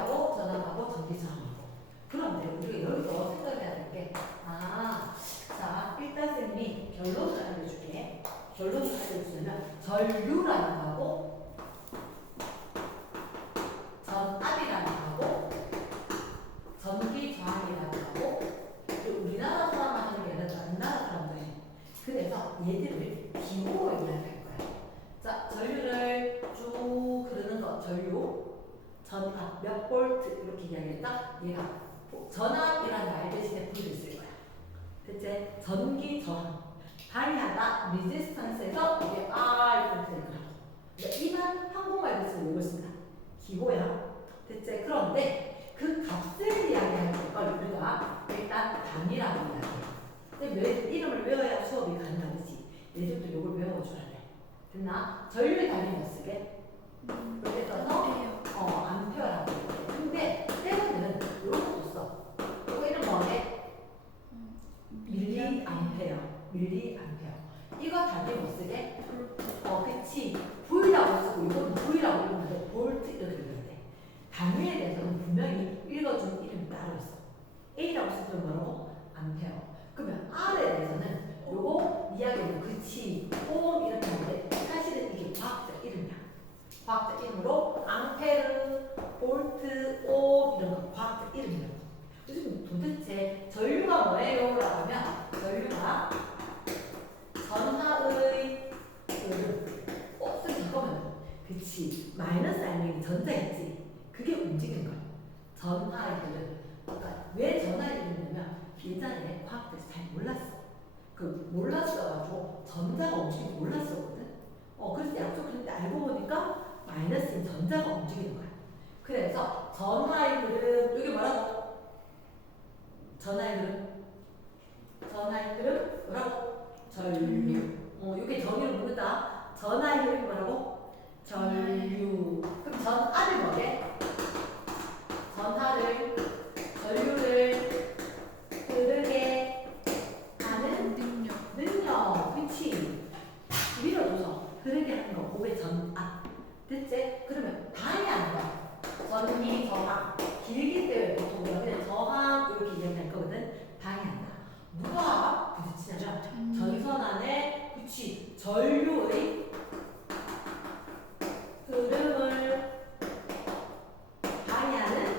전류하고 전압하고 전기전압하고. 그런데 우리가 여기서 생각해야 될 게, 자, 일단 쌤이 결론을 알려줄게. 결론을 알려주려면 전류라는 거하고 전압이라는 거하고 전기저항이라는 거하고 우리나라 사람만 하는 게 아니라 다른 나라 사람도 해. 그래서 얘들을 기호로 이야기할 거야. 자, 전류를 쭉 흐르는 거, 전류, 전압 몇 볼트 이렇게 이야기했다. 얘가 전압이라는 말 대신에 V를 쓸 거야. 대체 전기저항. 방해하다, 리지스턴스에서 이게 R 이렇게 될 거라고. 이만 한국말로 쓰면 이걸 씁니다. 기호야. 대체 그런데 그 값을 이야기할 걸 우리가 일단 단위라고 이야기해. 근데 왜 이름을 외워야 수업이 가능하지? 예전부터 이걸 외워줘야 돼. 됐나? 전류의 단위 몇 쓰게? 이렇게 써서 암페어라고 해. 근데 때로는 이런 것도 써. 이거 이름 뭐게? 밀리암페어. 밀리암페어. 이거 단위 못 쓰게? 그치. V라고 쓰고 이건 V라고 읽는데 볼트 이렇게 읽어야 돼. 단위에 대해서는 분명히 읽어준 이름이 따로 있어. A라고 쓸 때는 뭐라고? 암페어. 그러면 R에 대해서는 요거 이야기는 그치, 옴 이렇게 하는데 사실은 이게 과학적 이름이야. 과학적 이름으로 앙페르, 볼트, 옴 이런 거 과학적 이름이라고. 그래서 도대체 전류가 뭐예요? 라고 하면 전류가 전하의 잠깐만. 그치. 마이너스 알맹이 전자였지. 그게 움직이는 거야. 전하의 흐름. 그러니까 왜 전하의 흐름이냐면 예전에 과학자들이 잘 몰랐어. 몰랐어가지고 전자가 움직이는 줄 몰랐었거든. 그래서 약속을 했는데 알고 보니까 마이너스인 전자가 움직이는 거야. 그래서 전하의 흐름, 여기 뭐라고? 전하의 흐름. 전하의 흐름 뭐라고? 전류. 이게 전류를 부르다. 전하의 흐름이 뭐라고? 전류. 그럼 전압이 뭐게? 전하를, 전류를 흐르게 하는 능력. 그치? 밀어줘서 흐르게 하는 거. 그게 전압. 됐지? 그러면 방해하는 거야. 전기, 저항. 길기 때문에 보통 우리가 그냥 저항 이렇게 이야기할 거거든. 방해한다. 누가 부딪히냐면 전선 안에 그치 전류의 흐름을 방해하는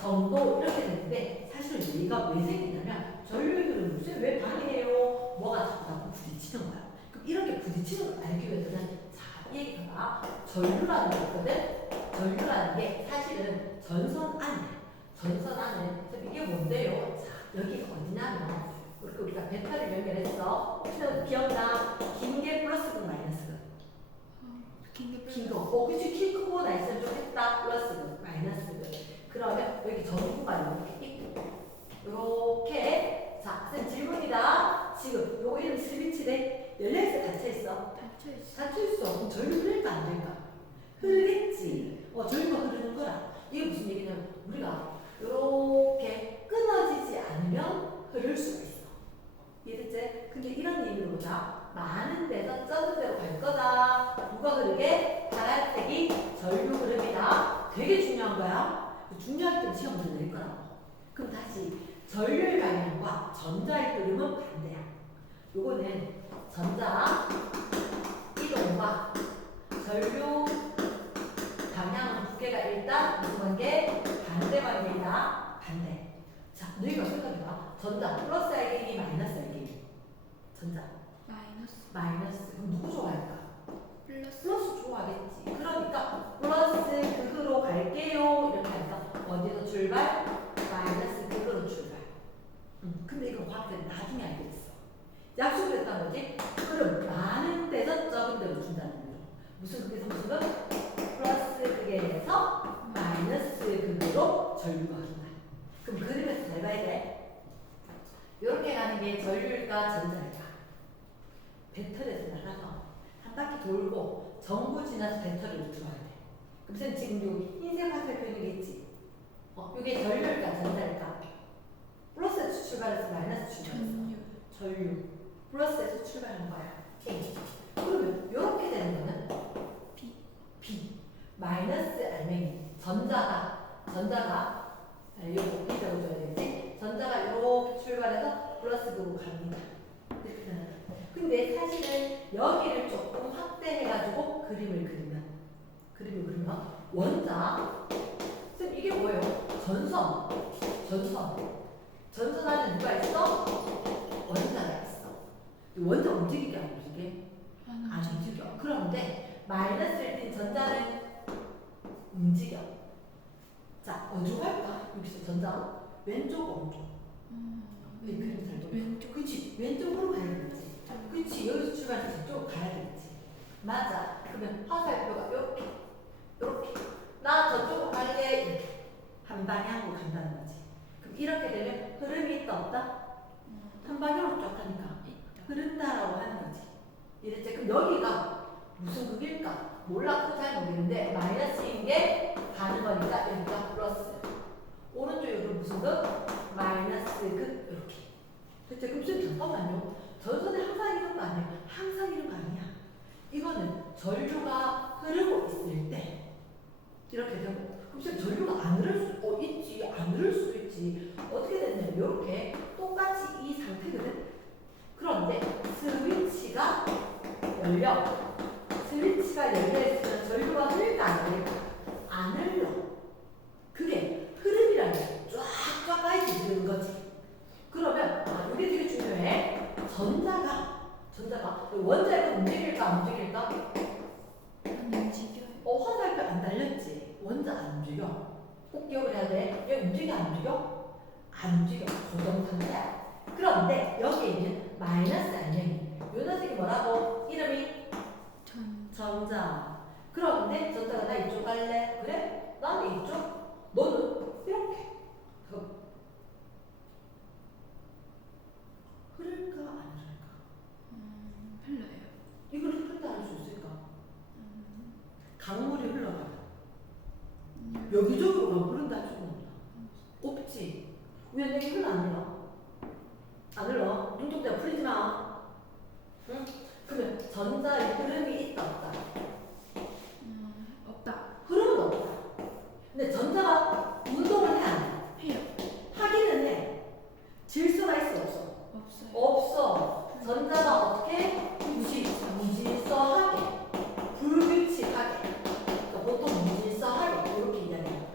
정도 이렇게 되는데 사실 얘가 왜 생기냐면 전류의 흐름 무슨 왜 방해해요? 뭐가 자꾸 부딪히는 거야. 그럼 이렇게 부딪히는 걸 알기 위해서는 자, 이 얘기 봐봐. 전류라는 게 있거든. 전류라는 게 사실은 전선 안이야. 전선 안에 이게 뭔데요? 자, 여기가 어디냐면 우리가 배터리를 연결했어. 혹시 기억나? 긴 게 플러스고 마이너스고? 긴 거. 그치. 키 크고 나 있으면 좀 했다. 플러스고 마이너스고. 그러면 여기 전구가 이렇게 있고 이렇게. 자, 쌤 질문이다. 지금 요거 이름 스위치대 열려있어? 닫혀있어? 닫혀있어. 그럼 전류 흐를까 안 흐를까? 흐르겠지. 전류가 흐르는 거라. 이게 무슨 얘기냐면 우리가 이렇게 끊어지지 않으면 흐를 수가 있어. 이해됐지? 근데 이런 얘기를 보자. 많은 데서 적은 데로 갈 거다. 누가 흐르게? 파란색이 전류 흐름이다. 되게 중요한 거야. 중요할 때 시험 문제 낼 거라고. 그럼 다시 전류의 방향과 전자의 흐름은 반대야. 요거는 전자 이동과 전류 방향은 두 개가 일단 무슨 관계? 반대 관계이다. 반대. 자, 너희가 생각해봐. 전자 플러스 알갱이 마이너스 알갱이. 전자 마이너스. 그럼 누구 좋아할까? 플러스 좋아하겠지. 그러니까 플러스 극으로 갈게요. 이렇게 해서 어디서 출발? 마이너스 극으로 출발. 근데 이거 과학자들이 나중에 알게 됐어. 약속을 했단 거지? 그럼 많은 데서 적은 데로 준다는 거죠. 무슨 극에서 무슨 극? 플러스 극에서 마이너스 극으로 전류가 흐른다. 그럼 그림에서 잘 봐야 돼. 이렇게 가는 게 전류일까 전자일까? 배터리에서 나가서 한 바퀴 돌고 전구 지나서 배터리로 들어와야 돼. 그럼 선 지금 여기 흰색 화살표 있는 게 있지? 이게 전류일까 전자일까? 플러스에서 출발해서 마이너스 출발했어. 전류. 플러스에서 출발한 거야. A. 그러면 이렇게 되는 거는 B. 마이너스 알맹이 전자가 요거 이자로 줘야 되겠지? 전자가 이렇게 출발해서 플러스로 갑니다. 이렇게 되는 거예요. 근데 사실은 여기를 조금 확대해가지고 그림을 그리면 원자 쌤 이게 뭐예요? 전선 안에 누가 있어? 원자가 있어. 원자 움직이게 안 움직이게? 안 움직여. 그런데 마이너스를 띈 전자는 움직여. 자, 어디로 갈까? 여기서 전자 왼쪽 오른쪽. 네, 그림 잘 좀. 왼쪽. 그치, 왼쪽으로 가야 되겠지. 그치, 여기서 출발해서 저쪽으로 가야 되겠지. 맞아. 그러면 화살표가 이렇게. 나 저쪽으로 갈래. 이렇게. 한 방향으로 간다는 거지. 그럼 이렇게 되면 흐름이 있다 없다? 한 방향으로 쭉 가니까 흐른다라고 하는 거지. 이랬지. 그럼 여기가 무슨 극일까? 몰라, 그거 잘 모르겠는데 마이너스인 게 가는 거니까 여기가 플러스. 오른쪽에 그럼 무슨 극? 마이너스 극 이렇게. 됐지? 그럼 쌤 잠깐만요. 전선에 항상 이런 거 아니에요? 항상 이런 거 아니야. 이거는 전류가 흐르고 있을 때 이렇게 되고. 그럼 쌤 전류가 안 흐를 수 있지, 안 흐를 수도 있지. 어떻게 됐냐면 이렇게 똑같이 이 상태거든. 그런데 스위치가 열려. 스위치가 열려있으면 전류가 흐를까 안 흐를까? 안 흘러. 그게 흐름이라는 게 쫙쫙 가야지 흐르는 거지. 그러면 이게 되게 중요해. 전자가 원자가 움직일까 안 움직일까? 안 움직여요. 화살표 안 달렸지. 원자 안 움직여. 꼭 기억을 해야 돼. 얘 움직여 안 움직여? 안 움직여. 고정 상태야. 그런데 여기에 있는 마이너스 알맹이. 요 녀석이 뭐라고? 이름이 전자. 그런데 전자가 나 이쪽 갈래? 그래? 나는 이쪽. 너는 이렇게. 흐를까 안 흐를까? 흘러요. 이걸 흐른다 할 수 있을까? 강물이 흘러가요. 여기저기로 막 흐른다 할 수는 없나? 없지. 왜 내게 흘러 안 흘러? 안 흘러? 눈동자 풀리지 마. 응? 그러면 전자의 흐름이 있다 없다? 없다. 흐름은 없다. 근데 전자가 운동을 해 안 해? 해요. 하기는 해. 질서가 있어 없어? 없어요. 없어. 전자가 어떻게? 무질서하게, 불규칙하게. 그러니까 보통 무질서하게 이렇게 이야기하는 거야.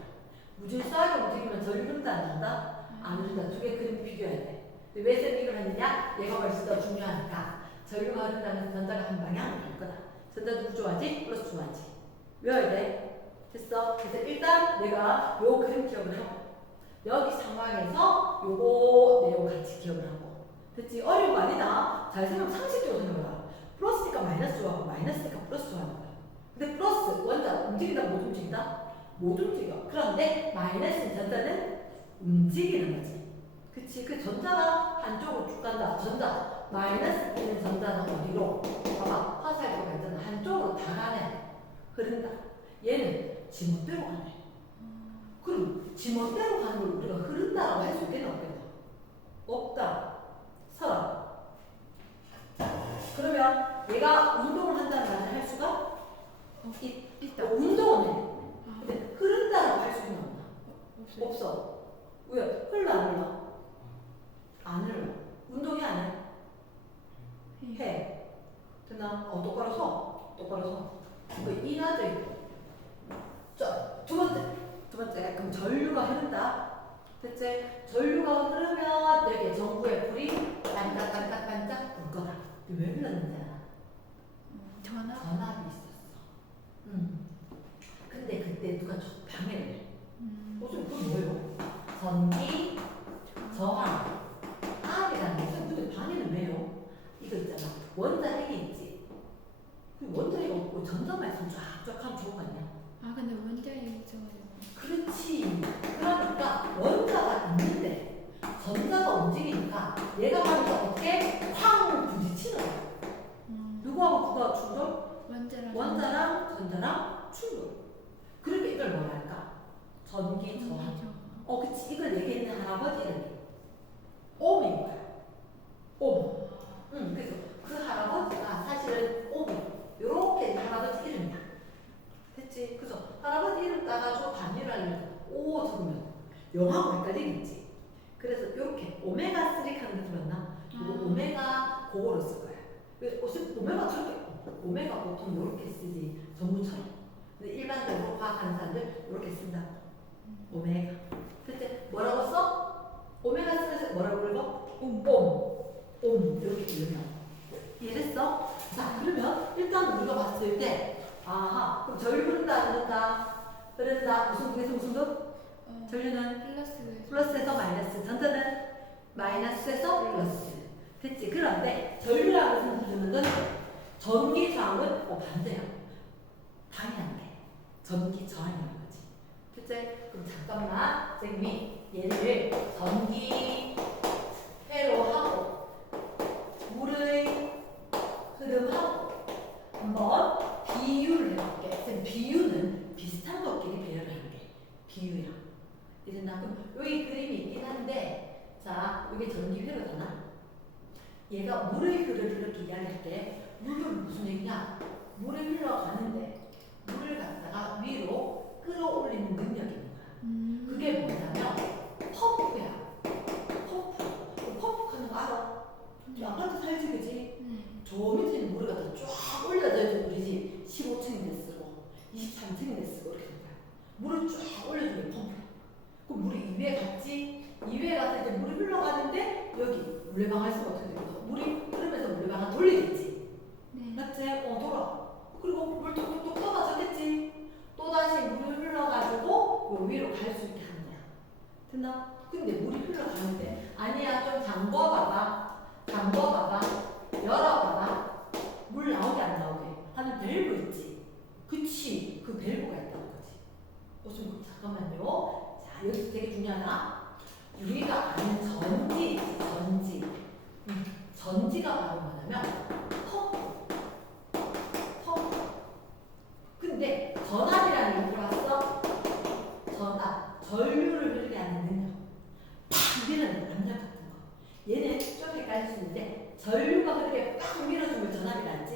무질서하게 움직이면 전류 흐른다 안 흐른다? 안 흐른다. 두 개 그림 비교해야 돼. 근데 왜 쌤이 이걸 했느냐? 얘가 훨씬 더 중요하니까. 전류가 흐른다면 전자가 한 방향으로 갈 거다. 전자 누구 좋아하지? 플러스 좋아하지. 외워야 돼. 됐어? 그래서 일단 내가 요 그림 기억을 하고 여기 상황에서 요거 내용 같이 기억을 하고. 됐지? 어려운 거 아니다. 잘 생각하면 상식적으로 생각해봐. 플러스니까 마이너스 좋아하고 마이너스니까 플러스 좋아하는 거야. 근데 플러스 원자 움직인다 못 움직인다? 못 움직여. 그런데 마이너스 전자는 움직이는 거지. 그치? 그 전자가 한쪽으로 쭉 간다. 전자 마이너스 있는 전자는 어디로? 봐봐. 화살표 발전은 한쪽으로 다 가네. 흐른다. 얘는 지멋대로 가네. 그럼 지멋대로 가는 걸 우리가 흐른다라고 할 수 있겠나 없겠나? 없다. 서로. 그러면 얘가 운동을 한다는 말을 할 수가 있다. 운동은 해. 근데 흐른다라고 할 수는 없나? 없어요. 없어. 왜? 흘러 안 흘러? 안 흘러. 운동이 안 해? 해. 됐나? 똑바로 서. 그 인하도 있고. 자, 두 번째. 그럼 전류가 흐른다. 됐지? 전류가 흐르면 여기 전구의 불이 반짝반짝반짝 불 거다. 왜 흘렀는지 알아? 전압이 있었어. 근데 그때 누가 방해를 해. 무슨 그건 뭐예요? 전기, 저항, R이라는 무슨 근데 방해는 왜요? 이거 있잖아. 원자 핵이 있지. 그 원자 핵이 없고 전자만 있으면 쫙쫙 하면 좋은 거 아니야? 근데 원자에 있어가지고. 그렇지. 그러니까 원자가 있는데 전자가 움직이니까 얘가 하면서 어떻게 쾅 부딪히는 거야. 누구하고 누가 충돌? 원자랑 전자랑 충돌. 그러니까 이걸 뭐라 할까? 전기 저항. 그치. 이걸 얘기했는 할아버지 이름이 옴인 거야. 옴. 그래서 그 할아버지가 사실은 옴이 요렇게 할아버지 이름이야. 됐지? 그래서 이름 따가지고 반일을 하려면 O 들으면 영하고 헷갈리겠지. 그래서 이렇게 오메가 3 카드 들었나? 그리고 오메가 그거로 쓸 거야. 오메가 저렇게 오메가 보통 이렇게 쓰지 전문처럼. 근데 일반적으로 과학하는 사람들 이렇게 쓴다. 오메가. 그때 뭐라고 써? 오메가 3에서 뭐라고 읽어? 옴 이렇게 읽으면 이해됐어? 자 그러면 일단 우리가 봤을 때 아하 그럼 전류 흐른다 안 흐른다? 흐른다. 무슨 극에서 무슨 극? 전류는 플러스에서 마이너스, 전자는 마이너스에서 플러스. 됐지? 그런데 전류라고 생각하는 건 전기 저항은 반대야. 당연한 게 전기 저항이라는 거지. 됐지? 그럼 잠깐만 선생님이 얘를 전기 회로 하고 물의 흐름하고 한번 비유를 해볼게. 선생님 비유는 비슷한 것끼리 배열을 할게. 비유야. 이랬나? 그럼 여기 그림이 있긴 한데 자 여기 전기회로 되나? 얘가 물의 흐름을 이렇게 이야기할게. 물은 무슨 얘기냐? 물이 흘러가는데 물을 갖다가 위로 끌어올리는 능력이 있는 거야. 그게 뭐냐면 펌프야. 펌프 하는 거 알아? 아파트 살지 그지? 저 밑에 있는 물을 갖다 쫙 올려줘야지 우리 집 15층인데 쓰고 23층인데 쓰고 이렇게 된 거야. 물을 쫙 올려주는 게 펌프야. 그럼 물이 2회 갔지? 2회 갔을 때 물이 흘러가는데 여기 물레방아 있으면 어떻게 되겠어? 물이 흐르면서 물레방아 돌리겠지? 네. 맞지? 돌아. 그리고 물 톡톡톡 떠가졌겠지? 또다시 물이 흘러가지고 요 위로 갈 수 있게 하는 거야. 됐나? 근데 물이 흘러가는데 아니야 좀 잠궈봐봐. 열어봐봐. 물 나오게 안 나오게 하는 밸브 있지? 그치? 그 밸브가 있다는 거지. 좀 잠깐만요. 자 여기 되게 중요하다. 우리가 아는 전지가 바로 뭐냐면 펌프. 근데 전압이라는 게 들어봤어? 전압, 전류를 흐르게 하는 능력. 팍 밀어내는 압력 같은 거. 얘는 좀 헷갈릴 수 있는데 전류가 흐르게 팍 밀어주는 걸 전압이라 하지.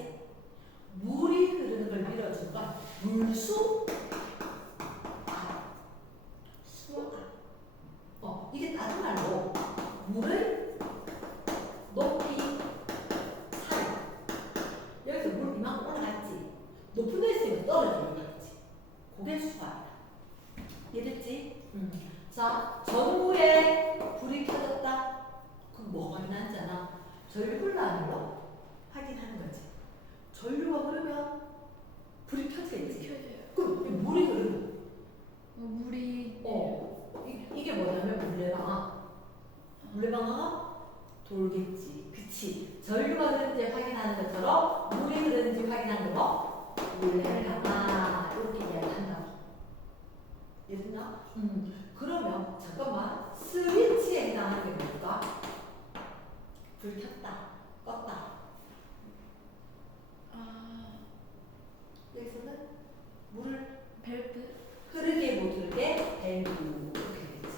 물이 흐르는 걸 밀어주는 건 물수 이게 다른 말로 물의 높이 차이. 여기서 물 이만큼 올라갔지. 높은 데 있으면 떨어지는 거지. 그게 수압이다. 이해됐지? 자, 전구에 불이 켜졌다. 그럼 뭐 확인하지 않아? 전류 흘러 안 흘러? 확인하는 거지. 전류가 흐르면 불이 켜져야지. 켜져요. 그럼 물이 흐르면 물이 이게 뭐냐면 물레방아가 돌겠지. 그치? 전류가 흐르는지 확인하는 것처럼 물이 흐르는지 확인하는 거 물레방아 이렇게 이야기한다고. 이해됐나? 그러면 잠깐만 스위치에 해당하는 게 뭘까? 불 켰다 껐다. 여기서는 물을 밸브 흐르게 못 흐르게 밸브 이렇게 되지.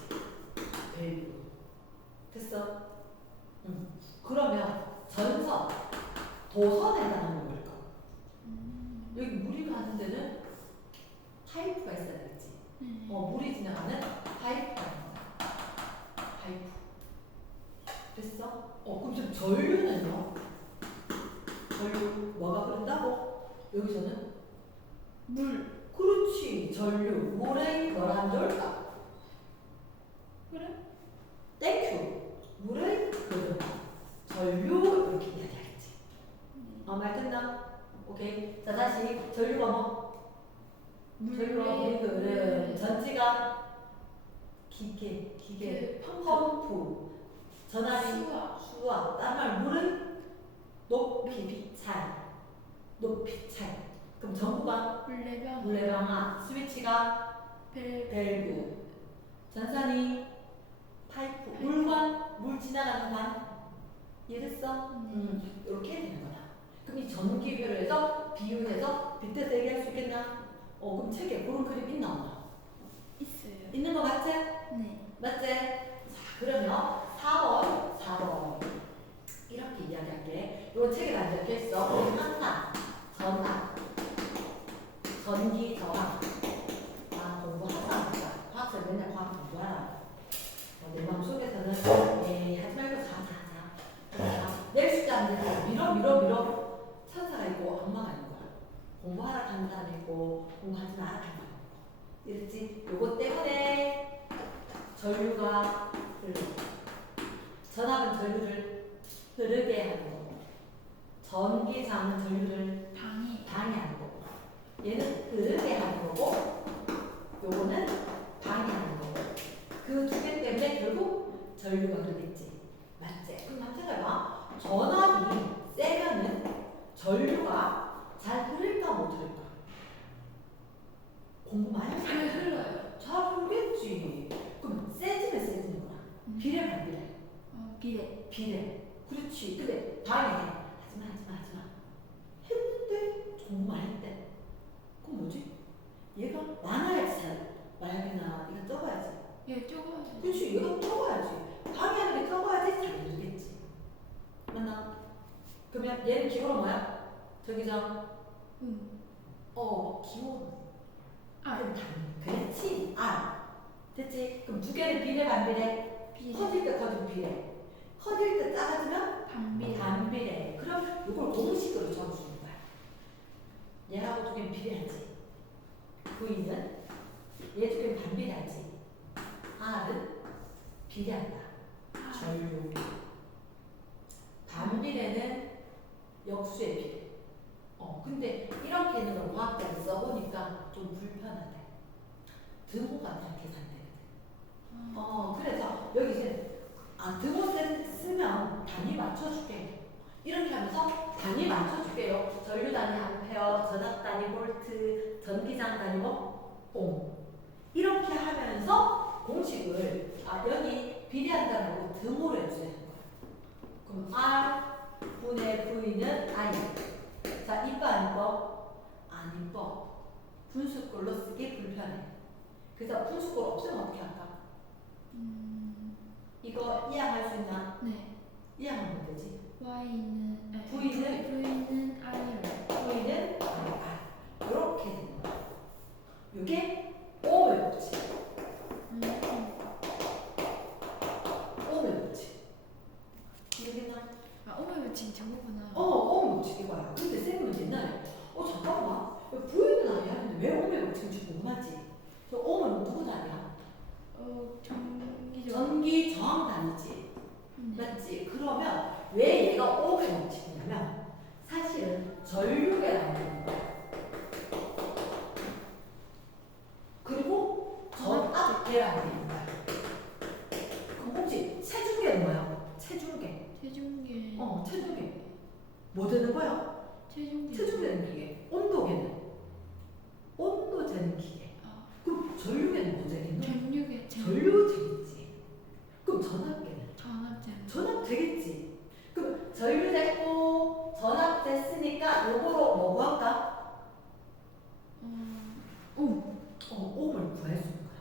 밸브 됐어? 그러면 전선 도선에 해당하는 걸까? 여기 물이 가는 데는 파이프가 있어야 되겠지. 물이 지나가는 파이프가 있는 거야. 파이프 됐어? 그럼 지금 전류는요? 전류 뭐가 흐른다고? 여기서는 물. 그렇지. 전류. 물의 뭐라 좋을까? 그래? 땡큐. 물의 흐름. 전류 이렇게 이야기하겠지. 말 됐나? 오케이. 자 다시 전류가 뭐? 전류가 물의 흐름. 전지가 기계. 펌프. 전압이 수압. 다른 말 물은 높이 차이. 그럼 전구가 물레방아, 스위치가 밸브, 전선이 파이프, 물관, 물 지나가는 관. 이해됐어? 이렇게 되는 거다. 그럼 이 전기회로 해서 비유해서 빗대서 얘기할 수 있겠나? 그럼 책에 그런 그림 있나 없나? 있어요. 있는 거 맞지? 네. 맞지? 자 그러면 4번 이렇게 이야기할게. 이거 책에 안 적혀있어. 항상 전압 전기 저항 하는 전류를 방이. 방해하는 거고, 얘는 흐르게 하는 거고, 요거는 방해하는 거고. 그 두 개 때문에 결국 전류가 흐르겠지. 맞지? 그럼 한번 생각해봐. 전압이 세면은 전류가 잘 흐를까 못 흐를까? 공부 많이 했어. 잘 흘러요. 잘 흐르겠지. 그럼 세지면 세지는구나. 비례 반비례. 비례. 비례. 그렇지. 근데 방해해. 하지마. 했는데 공부 많이 했대. 그럼 뭐지? 얘가 많아야지 잘. 만약에나 이거 적어야지. 얘 적어야지. 그렇지. 얘가 적어야지. 방해하는 게 적어야지 잘 흐르겠지. 맞나? 그러면 얘는 기호로 뭐야? 저기장. 기호. 그럼 당연히. 그렇지. 됐지? 그럼 두 개는 비례 반비례? 비례. 커질 때 커지면 비례. 커질 때 작아지면 반비례. 반비례. 그럼 이걸 공식으로 적어주는 거야. 얘하고 두 개는 비례하지. V는 얘 두 개는 반비례하지. R은 비례한다. 전류. 반비례는 역수의 비례. 근데 이렇게 있는 걸 과학자를 써보니까 좀 불편하대. 등호가 다 계산되거든. 그래서 여기 이제 등호 쓰면 단위 맞춰줄게. 이렇게 하면서 단위 맞춰줄게요. 전류 단위 암페어, 전압 단위 볼트, 전기장 단위 옴. 이렇게 하면서 공식을 여기 비례한다고 등호로 해주세요. 그럼 R 분의 V는 I. 자, 이뻐 안 이뻐? 안 이뻐. 분수꼴로 쓰기 불편해. 그래서 분수꼴 없으면 어떻게 할까? 이거 이해할 수 있나? 네. 이해하면 되지. Y는 V는 I를. V는 R. 이렇게 되는 거야. 이게 오음의 법칙. 오음의 법칙. 이해겠나? 오면 지금 저거구나. 오음의 법칙 이거야. 근데 쌤은 옛날에 잠깐만. V는 아니 하는데 왜 오음의 법칙인지 궁금하지? 저 오음은 누구 단위야? 전기 저항 단위지. 맞지? 그러면 왜 얘가 오음의 법칙이냐면 사실은 전류계라는 거야. 그리고 전압계라는 게 있는 거야. 그럼 혹시 체중계는 뭐야? 체중계. 체중계. 체중계. 뭐 되는 거야? 체중계. 체중계는 기계. 온도계는? 온도 재는 기계. 그럼 전류계는 뭐 되겠노? 전류계. 전류 되겠지. 그럼 전압계는? 전압제. 전압 되겠지. 그럼 전류 됐고 전압 됐으니까 요거로 뭐 구할까? 오음을 구할 수 있는 거야.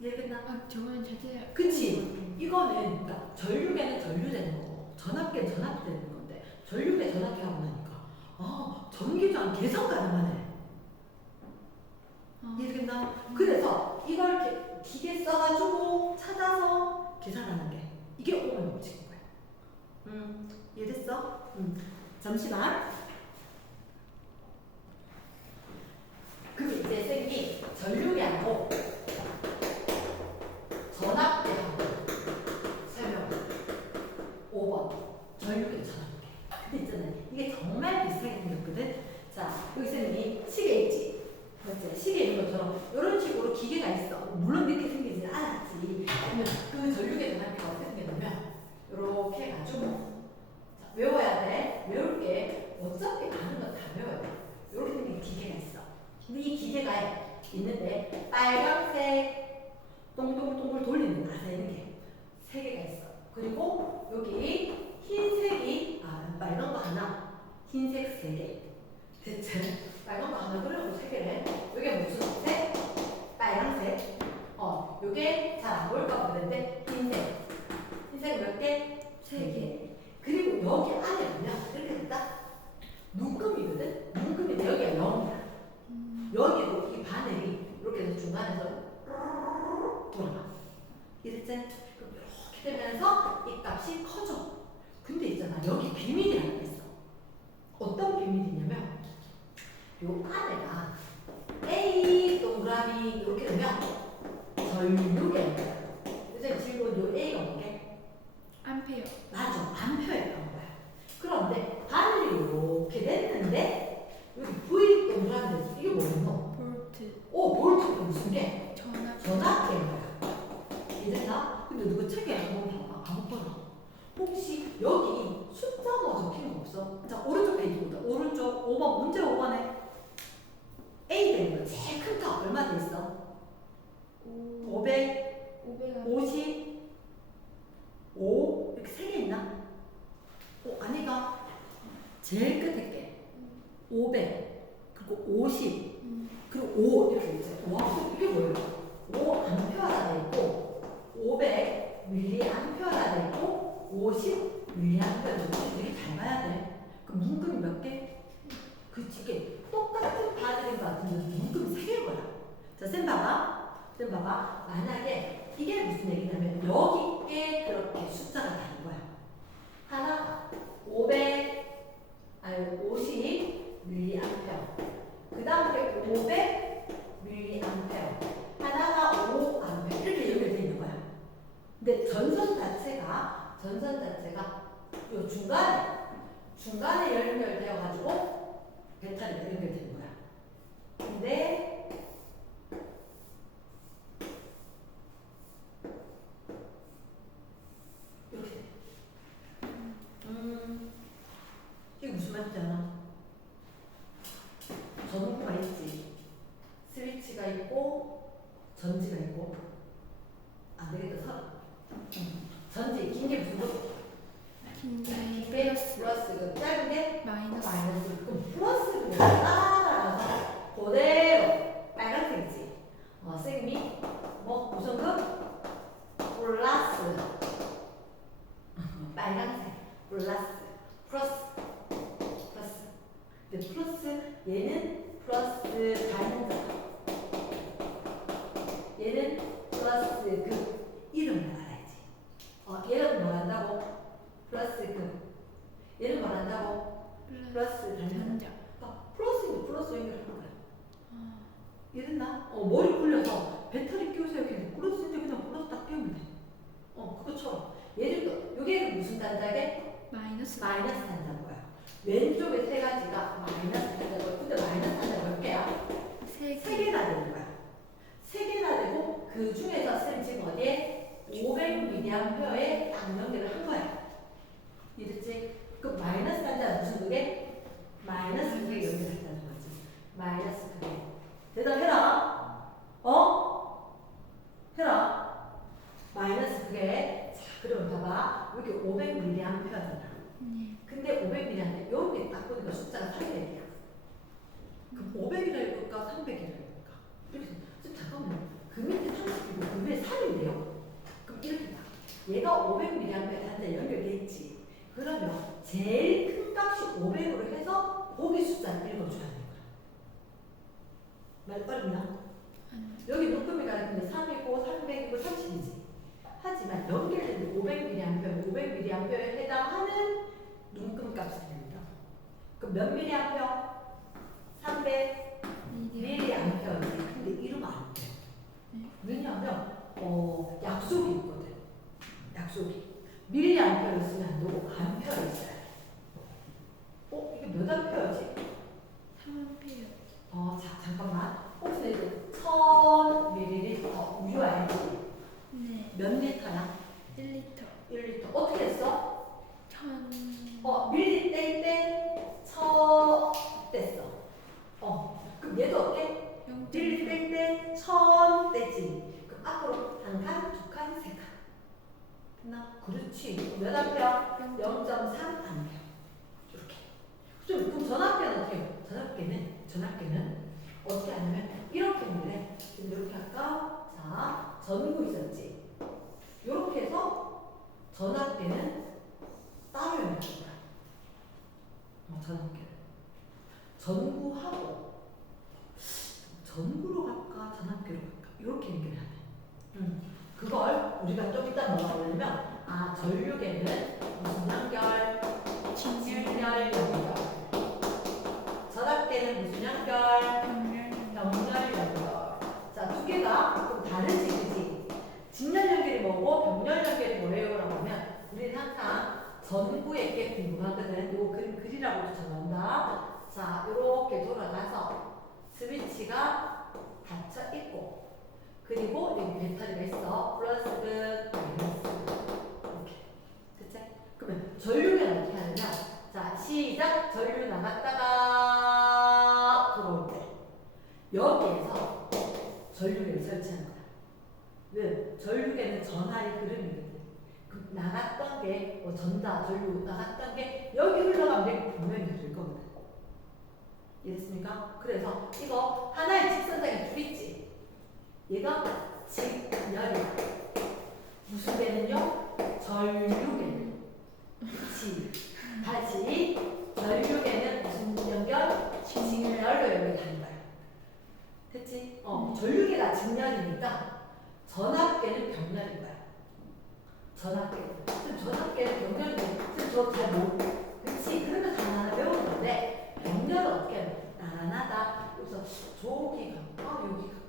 이해됐나? 저거는 자체. 그치? 이거는 그러니까 전류계는 전류되는 거고 전압계는 전압되는 건데 전류계 전압계 하고 나니까 전기장 계산 가능하네. 이해됐나? 그래서 이걸 기계 써가지고 찾아서 계산하는 게 이게 오음의 법칙인 거야. 이해됐어? 잠시만. 그럼 이제 쌤이 전류계하고 전압계하고 설명. 5번 전류계 전압계. 근데 있잖아, 이게 정말 비슷하게 생겼거든. 자, 여기 쌤이 시계 있지? 맞지? 시계 있는 것처럼 이런 식으로 기계가 있어. 물론 이렇게 생기진 않았지. 그러면 그 전류계 전압계가 어떻게 생겼냐면 이렇게 해가지고 자, 외워야 돼. 외울 게 어차피 아는 건 다 외워야 돼. 이렇게 생긴 기계가 있어. 근데 이 기계가 있는데 빨간색 동글동글 돌리는 아세는 게 3개가 있어. 그리고 여기 흰색이 빨간 거 하나, 흰색 3개. 대체 빨간 거 하나 그리고 3개래. 이게 무슨 색? 빨간색. 요게 잘 안 보일까 보는데 흰색. 흰색 몇 개? 3개. 그리고 여기 안에 보면 이렇게 됐다. 눈금이거든. 눈금인데 여기가 0이야. 여기도 이 바늘이 이렇게 해서 중간에서 돌아가. 이랬지? 그럼 이렇게 되면서 이 값이 커져. 근데 있잖아, 여기 비밀이라는 게 있어. 어떤 비밀이냐면 요 안에가 A 동그라미 이렇게 되면 전류계. 이제 질문 요 A가 뭐게? 암페어. 맞아, 암페어에 나온 거야. 그런데 500, 500 50, 5 이렇게 세 개 있나? 아니다. 제일 끝에 게 500, 그리고 50, 그리고 5 이렇게 있어요. 와, 이게 뭐예요? 5 암페어라 돼 있고 500 밀리 암페어라 돼 있고 50 밀리 암페어 이렇게 잘 봐야 돼. 그럼 문금이 몇 개? 그치, 이게 똑같은 바들인 것 같은데 문금이 3개인 거야. 자, 쌤 봐봐. 만약에 이게 무슨 얘기냐면 여기 게 그렇게 숫자가 다른 거야. 하나 50 밀리암페어. 그 다음에 500 밀리암페어. 하나가 5암페어. 이렇게 연결되어 있는 거야. 근데 전선 자체가 요 중간에 연결되어 가지고 배터리가 연결되는 거야. 근데 이렇게 돼. 이게 무슨 말인지 알아? 전구가 있지. 스위치가 있고 전지가 있고. 안 되겠다. 전지 긴 게 무슨 거? 긴게 플러스 그 짧은 게 마이너스 그럼 플러스를 따라서 그대로 빨간색이지. 쌤이 무슨 그 플러스 빨간색 플러스 근데 플러스 얘는 플러스 반응자 얘는 플러스 그 이름을 알아야지. 얘는 뭐 한다고? 플러스 그 얘는 뭐 한다고? 플러스 반응자. 플러스는 플러스 연결하는 거야. 이랬나? 머리 굴려서 배터리 끼우세요. 이렇게 플러스인데 그냥 플러스 딱 끼우면 돼. 그것처럼. 예를 들어, 요게 무슨 단자게? 마이너스 단자인 거야. 왼쪽에 세 가지가 마이너스 단자고, 근데 마이너스 단자가 몇 개야? 세 개나 되는 거야. 세 개나 되고, 그 중에서 쌤 지금 어디에? 500mAh에 딱 연결을 한 거야. 이랬지? 그 마이너스 단자는 무슨 그게? 마이너스 그게 연결한다는 거지. 마이너스 그게. 대답해라. 해라. 마이너스 그게. 자, 그러면 봐봐. 여기 500mAh잖아. 근데 500mAh, 여기 딱 보니까 숫자가 300이야. 그럼 500이라 읽을까? 300이라 읽을까? 이렇게. 잠깐만요. 그 밑에 30이고 그 위에 3인데요? 그럼 이렇게 봐. 얘가 500mAh 단자에 연결돼 있지. 그러면 제일 큰 값이 500으로 해서 거기 숫자를 읽어줘야 되는 거야. 말 어렵나? 여기 묶음이가 있는데 3이고 300이고 30이지. 하지만 연결된 500mAh에 해당하는 묶음 값을 냅니다. 그럼 몇 mAh? 300 mAh지. 근데 이러면 안 돼. 왜냐하면 약속이 있거든. 약속이. 밀리암페어를 쓰면 안 되고 암페어를 써야 돼. 이게 몇 암페어지? 3A 자, 잠깐만. 혹시 1000ml 우유 알지? 네 몇 리터야? 1리터 1리터. 어떻게 했어? 1000 밀리 땡땡 1000 뗐어. 그럼 얘도 어때? 밀리 땡땡 1000 뗐지. 그럼 앞으로 한 칸, 두 칸, 세 칸. 됐나? 그렇지. 몇 암페어? 0.3 암페어. 이렇게. 그럼 전압계는 어떻게 해요? 전압계는 어떻게 하냐면 이렇게 했는데 이렇게 할까? 자, 전구 있었지. 이렇게 해서 전압계는 따로 연결할 거야. 전압계는 전구하고 전구로 갈까? 전압계로 갈까? 이렇게 연결해야 돼. 그걸 우리가 좀 이따 뭐가 하려면 전류계는 무슨 연결? 진열 연결. 전압계는 무슨 연결? 병렬 연결. 자, 두 개가 좀 다르지, 그지? 직렬 연결이 뭐고 병렬 연결이 뭐예요? 라고 하면 우리는 항상 전구에 게 궁금하거든. 이거 그림 그리라고 전한다. 자, 이렇게 돌아가서 스위치가 닫혀 있고 그리고 여기 배터리가 있어. 플러스, 마이너스. 이렇게. 그치? 그러면 전류계는 어떻게 하느냐? 자, 시작. 전류 나갔다가 들어올 때 여기에서 전류계를 설치하는 거야. 왜? 전류계는 전하의 흐름이거든. 그 나갔던 게 전자, 전류 나갔던 게 여기 흘러가면 내가 분명히 될 거거든. 이해됐습니까? 그래서 이거 하나의 직선상에 줄 있지. 얘가 직렬이야. 무슨 배는요? 전류계는. 그치. 다시 전류계는 무슨 연결? 직렬로 연결하는 거야. 됐지? 전류계가 직렬이니까 전압계는 병렬인 거야. 전압계. 전압계는 병렬인데, 저잘 모르. 그치? 그러면 다 배우는 건데, 병렬은 어떻게 하면 나란하다. 그래서 저기 갈까? 여기 갈까?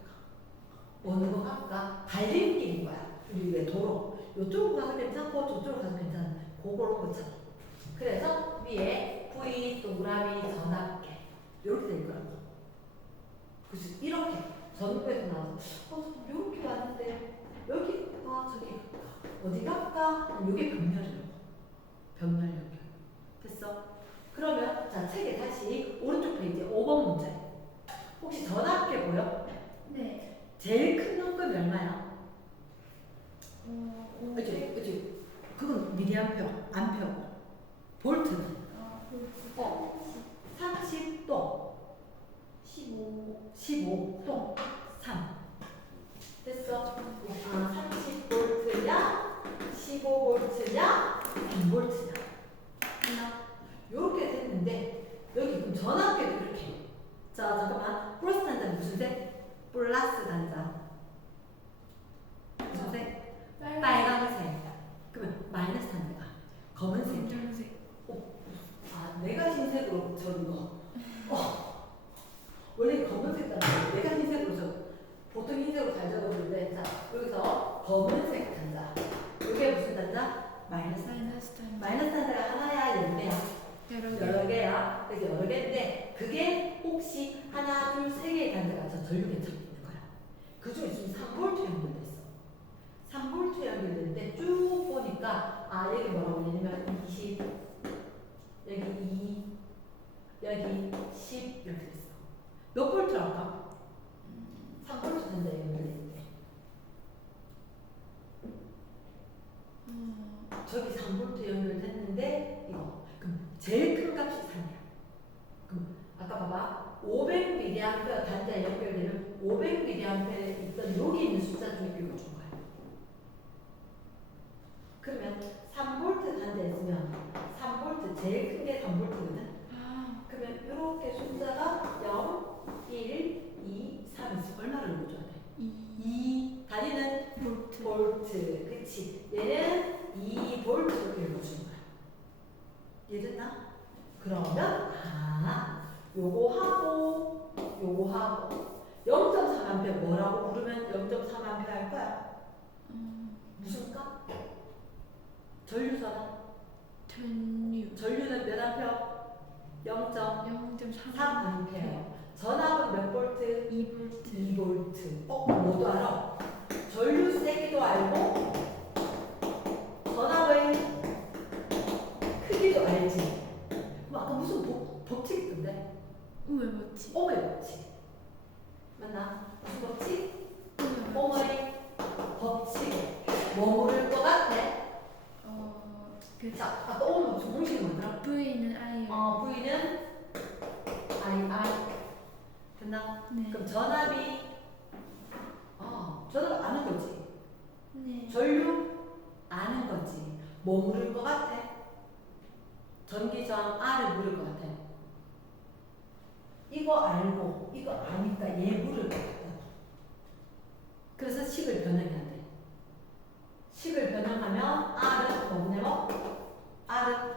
어느 거 갈까? 갈림길인 거야. 우리 왜 도로. 이쪽으로 가서 괜찮고, 저쪽으로 가서 괜찮은 그런 것처럼. 그래서 위에 V 동그라미 전압계. 이렇게 될 거라고. 그래서 이렇게 전국에서 나와서 이렇게 왔는데 여기 저기 어디 갈까? 이게 병렬이라고. 병렬 연결. 됐어? 그러면 자 책에 다시 오른쪽 페이지 5번 문제. 혹시 전압계 보여? 네. 제일 큰 용금이 얼마야? 오백. 그치? 그건 미리암페어, 암페어고. 볼트는? 볼트. 30도. 15도 3 됐어? 30볼트냐 15볼트냐 3볼트냐 이렇게 됐는데 여기 그럼 전압계도 그렇게 자 잠깐만 플러스 단자는 무슨 색? 플러스 단자 무슨 색? 빨간색 그러면 마이너스 단자가 검은색 검정색. 내가 흰색으로 저는 거 원래 검은색 단자 내가 흰색으로 저 보통 흰색으로 잘 적었는데 자 여기서 검은색 단자 이게 무슨 단자? 마이너스 단자 마이너스 단자가 하나야 열 개야? 여러 개야 그래서 여러 개인데 그게 혹시 하나 둘 세 개의 단자가 저 전류계 적혀 있는 거야 그 중에 지금 3볼트 연결돼 있어 3볼트 연결되는데 쭉 보니까 여기 뭐라고 하냐면 20 여기 2 여기 10 이렇게 됐어 몇 볼트 할까? 3볼트 단자 연결되는데 저기 3볼트 연결됐는데 이거 그럼 제일 큰 값이 3이야 그럼 아까 봐봐 500mA 단자에 연결되면 500mA에 있던 여기 있는 숫자 중에 읽어준 거야 그러면 3볼트 단자에 있으면 3볼트 제일 큰 게 3볼트거든 그러면 이렇게 숫자가 0, 1, 2, 3 있으면 얼마를 넣어줘야 돼? 2 단위는 볼트 그치 얘는 2볼트로 읽어주는 거야 이해됐나? 그러면 요거 하고 0.3A 뭐라고 부르면 0.3A 할 거야? 무슨 값? 전류잖아 전류는 몇 암페어? 0.3A 전압은 몇 볼트? 2볼트 뭐도 알아? 전류 세기도 알고 전압의 크기도 알지 그럼 아까 무슨 법칙 있던데? 왜 맞지? 오의 법칙 맞나? 무슨 법칙? 오의 법칙 뭐 모를 것 같아? 자, 아까 오의 법칙 공식이 뭐더라? V는 I. V는 IR 됐나? 네. 그럼 전압이 전압 아는 거지 네. 전류 아는 거지 뭐 물을 것 같아? 전기 저항 R을 물을 것 같아 이거 알고 이거 아니까 얘 물을 것 같다 그래서 식을 변형해야 돼 식을 변형하면 R은 뭐냐면 R은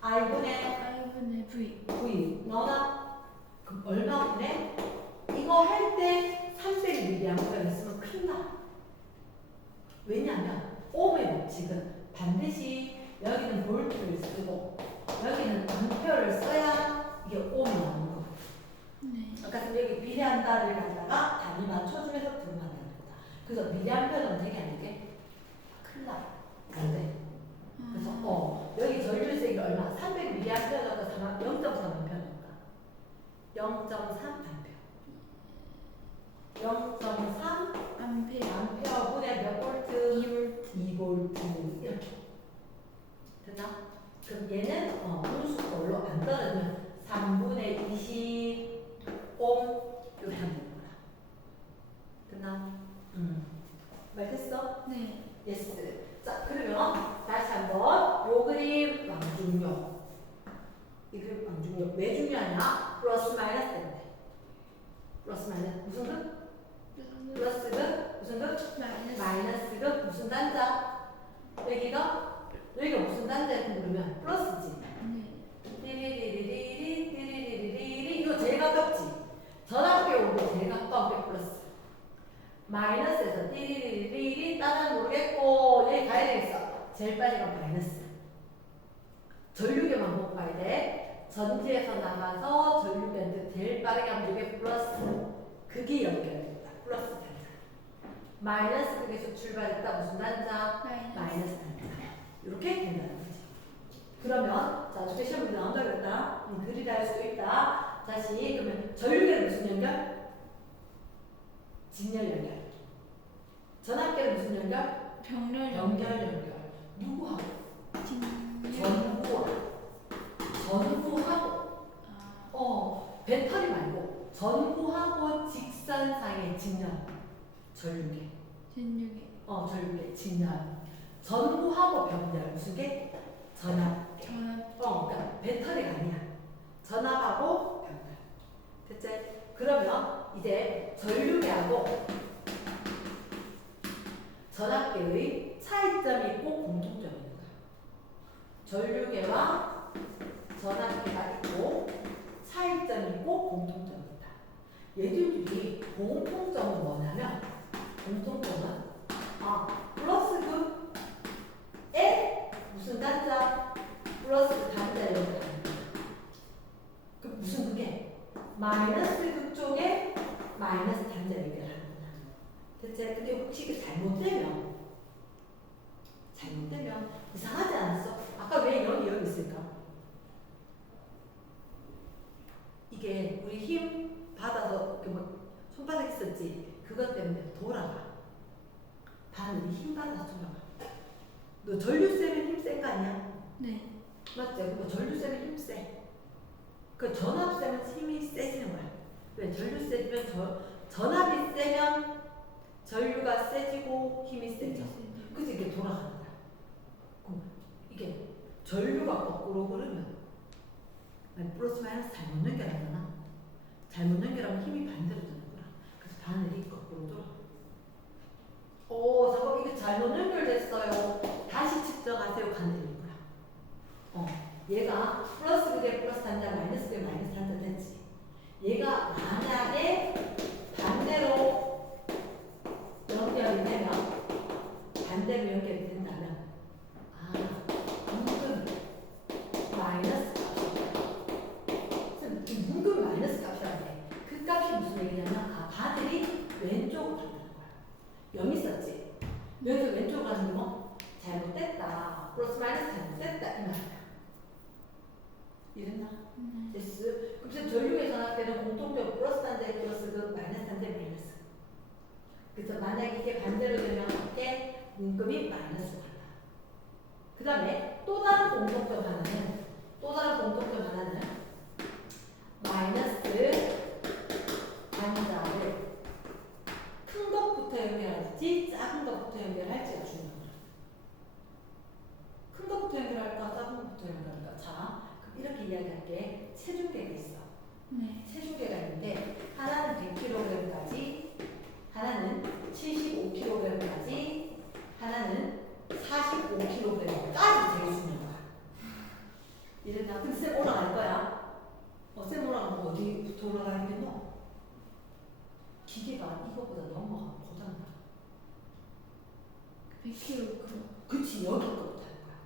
I분의 V 나오나? 그럼 얼마 분에? 이거 할 때 300mA가 있으면 큰일 나 왜냐하면 옴의 법칙은 반드시 여기는 볼트를 쓰고 여기는 암페어를 써야 이게 옴이 나오는 거거든 네. 아까 여기 미리암다를 갖다가 단위 맞춰주면서 들어간다는 거다 그래서 미리암페어는 되게 안 되게? 큰일 나 안 돼. 그래서 여기 전류색이 얼마? 300mA 넣을까? 0.3A 넣을까? 0.3A 0.3 암페어. 암페어분의 몇 볼트? 2볼트. 2볼트 이렇게 됐나? 그럼 얘는 분수꼴로 안 떨어지면 3분의 20옴 이렇게 하면 되는 거야. 됐나? 말 됐어? 네. 예스. 자 그러면 다시 한번 요 그림 왕중요. 이 그림 왕중요 왜 중요하냐? 플러스 마이너스 때문에. 플러스 마이너스 무슨 극? 플러스 극 무슨 극? 마이너스 극 무슨 단자? 여기가 무슨 단자인지 모르면 플러스지. 띠리리리리리 이거 제일 가깝지. 전압계 오고 제일 가까운 게 플러스. 마이너스에서 띠리리리리 따라 모르겠고 여기 가야 되겠어. 제일 빨리 가 마이너스. 전류계만 못 가야 돼. 전지에서 나가서 전류계한테 제일 빠르게 하면 이게 플러스. 그게 연결된다. 플러스 단자. 마이너스 극에서 출발했다. 무슨 단자? 마이너스 단자. 이렇게 된다는 거지. 그러면 자 주제 시험 문제 나온다 그랬다. 그리다 할 수도 있다. 다시 그러면 전류계는 무슨 연결? 직렬 연결. 전압계는 무슨 연결? 병렬 연결. 누구하고? 진열. 전구하고. 배터리 말고 전구하고 직선상의 직렬. 전류계. 진육에. 전류계 직렬. 전구하고 병렬 무슨 게? 전압계. 전압. 그러니까 배터리가 아니야. 전압하고 병렬. 됐지? 그러면 이제 전류계하고 전압계의 차이점이 있고 공통점이 있는 거야. 전류계와 전압계가 있고 차이점이 있고 공통점이 있다. 얘들끼리 공통점은 뭐냐면 공통점은 플러스 극에 무슨 단자? 플러스 단자를 하는 거야. 그 무슨 극에? 마이너스 극 쪽에 마이너스 단자 연결하는 거야. 대체 근데 혹시 이게 잘못되면 이상하지 않았어? 아까 왜 여기 있을까? 이게 우리 힘 받아서 이렇게 막 손바닥 있었지? 그것 때문에 돌아가. 바늘이 힘 받아서 돌아가. 너 전류세면 힘 센 거 아니야? 네. 맞지? 그거 전류세면 힘 세. 그 전압세면 힘이 세지는 거야. 왜? 전류 세지면 전압이 세면 전류가 세지고 힘이 세져. 그래서 이게 돌아가는 거야. 그럼 이게 전류가 거꾸로 흐르면 플러스 마이너스 잘못 연결하잖아. 잘못 연결하면 힘이 반대로 되는 거야. 그래서 바늘이 거꾸로 돌아. 잠깐 이게 잘못 연결됐어요. 다시 측정하세요. 가는 거야. 얘가 플러스 그대 플러스 단자 마이너스 그대 마이너스 단자 됐지. 얘가 만약에 반대로 연결이 되면 반대로 연결이 된다면 문금 마이너스 값이 문금 마이너스 값이라는 게 그 값이 무슨 얘기냐면 바늘이 왼쪽으로 간다는 거야. 0 있었지? 여기서 왼쪽으로 가는 게 뭐? 잘못됐다. 플러스 마이너스 잘못됐다 이 말이야. 이랬나? 됐어. 그래서 전류의 전압계는 공통적으로 플러스 단자에 플러스 그 마이너스 단자에 마이너스. 그래서 만약 이게 반대로 되면 이게 문금이 마이너스로 간다. 그 다음에 또 다른 공통점 하나는 마이너스 단자를 큰 것부터 연결할지 작은 것부터 연결할지가 중요한 거야. 큰 것부터 연결할까 작은 것부터 연결할까? 자, 그럼 이렇게 이야기할게. 체중계가 있어. 네. 체중계가 있는데 하나는 100kg까지, 하나는 75kg까지, 하나는 45kg까지 재수 있는 거야. 이랬나? 근데 쌤 올라갈 거야. 쌤 올라가면 어디부터 올라가야겠노? 기계가 이거보다 넘어가면 고장나. 100kg. 그치, 여기부터 하는 거야.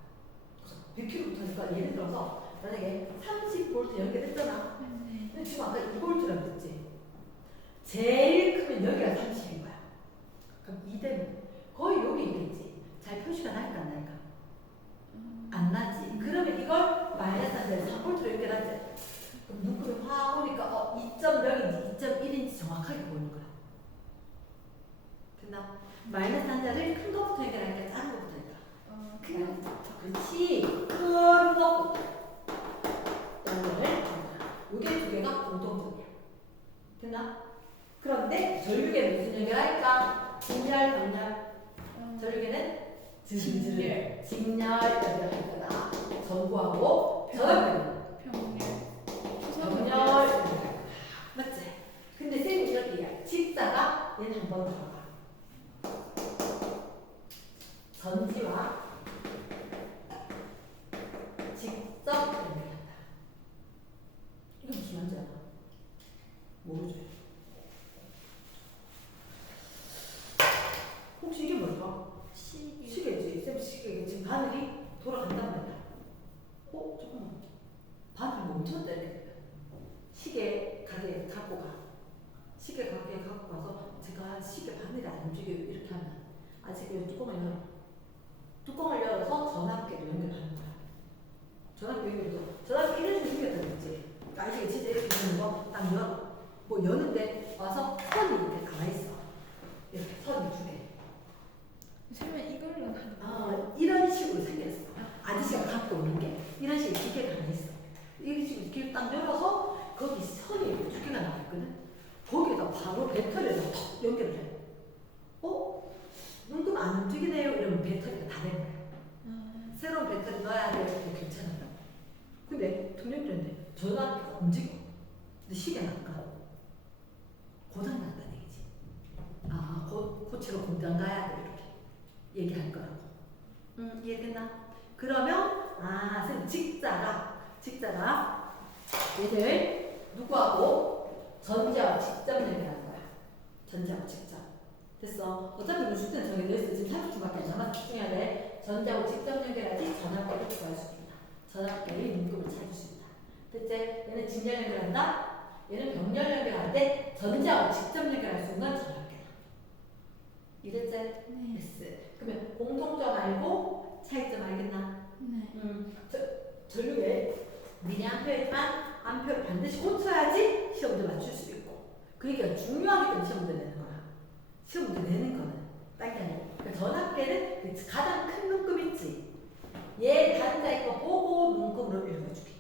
그래서 100kg부터 하니까 예를 들어서 만약에 30V 연결했잖아. 네. 근데 지금 아까 2V라고 했지? 제일 크면 여기가 30인 거야. 그럼 2대는 거의 여기 있겠지. 잘 표시가 날까 안 날까? 안 나지. 그러면 이걸 마이너스 단자에 3V로 연결하지. 그럼 눈금이 확 오니까 2.0인지 2.1인지 정확하게 보이는 거야. 됐나? 마이너스 한자를 큰 것부터 해결하니까 작은 것부터 해결. 큰 거. 그렇지. 큰 것부터. 연결을 한다. 요게 두 개가 공통점이야. 됐나? 그런데 전류계는 무슨 연결할까? 직렬, 병렬. 전류계는 직렬. 직렬 연결할 거다. 전구하고 전압계는 병렬 연결할 거다. 맞지? 근데 쌤이 이렇게 얘기해. 직사가 얘는 한 번 들어가. 전지와 직접 연결한다. 이게 무슨 말인지 알아? 모르죠? 혹시 이게 뭘까? 시계. 시계지. 쌤 시계. 지금 바늘이 돌아간단 말이야. 잠깐만. 바늘이 멈췄다 이렇게. 시계 가게에 갖고 가. 시계 가게에 갖고 가서 제가 시계 바늘이 안 움직여요. 이렇게 하면 아직 뚜껑을 열어. 뚜껑을 열어서 전압계로 연결하는 거야. 전압계 연결해서 전압계 이런 식으로 생겼다는 거지. 이게 진짜 이렇게 되는 거 딱 열어. 뭐 여는데 와서 선이 이렇게 나와 있어. 이렇게 선이 두 개. 설마 이걸로 하는 거? 이런 식으로 생겼어. 아저씨가 갖고 오는 게 이런 식으로 기계가 하나 있어. 이런 식으로 기계 딱 열어서 거기 선이 이렇게 두 개가 나와 있거든. 거기에다 바로 배터리를 톡 연결을 해. 눈금 안 움직이네요. 이러면 배터리가 다 되는 거야. 새로운 배터리 넣어야 돼. 이렇게 괜찮아. 근데 통역되는데 전화기가 움직여. 근데 시계는 안 가. 고장 났다는 얘기지. 고치러 공장 가야 돼. 이렇게 얘기할 거라고. 이해됐나? 그러면 선생님 직자가 얘들 누구하고 전자와 직접 연결하는 거야. 전자와 직접. 됐어. 어차피 우리 숙제는 정해져 있어. 지금 30초밖에 안 남았어. 집중해야 돼. 전자하고 직접 연결하지 전압계를 구할 수 있다. 전압계의 눈금을 찾을 수 있다. 됐지? 얘는 직렬 연결한다. 얘는 병렬 연결하는데 전자하고 직접 연결할 수 있는 전압계다. 이랬지? 네. 됐어. 그러면 공통점 알고 차이점 알겠나? 네. 전류에 미리암페어지만 암페어를 반드시 고쳐야지 시험 문제 맞출 수 있고 그 얘기가 중요하기 때문에 시험 문제 내는 거야. 시험 문제 내는 거는 딴 게 아니고 그러니까 전압계는 그 가장 큰 눈금 있지. 얘 다른 자의 거 보고 눈금으로 읽어주기.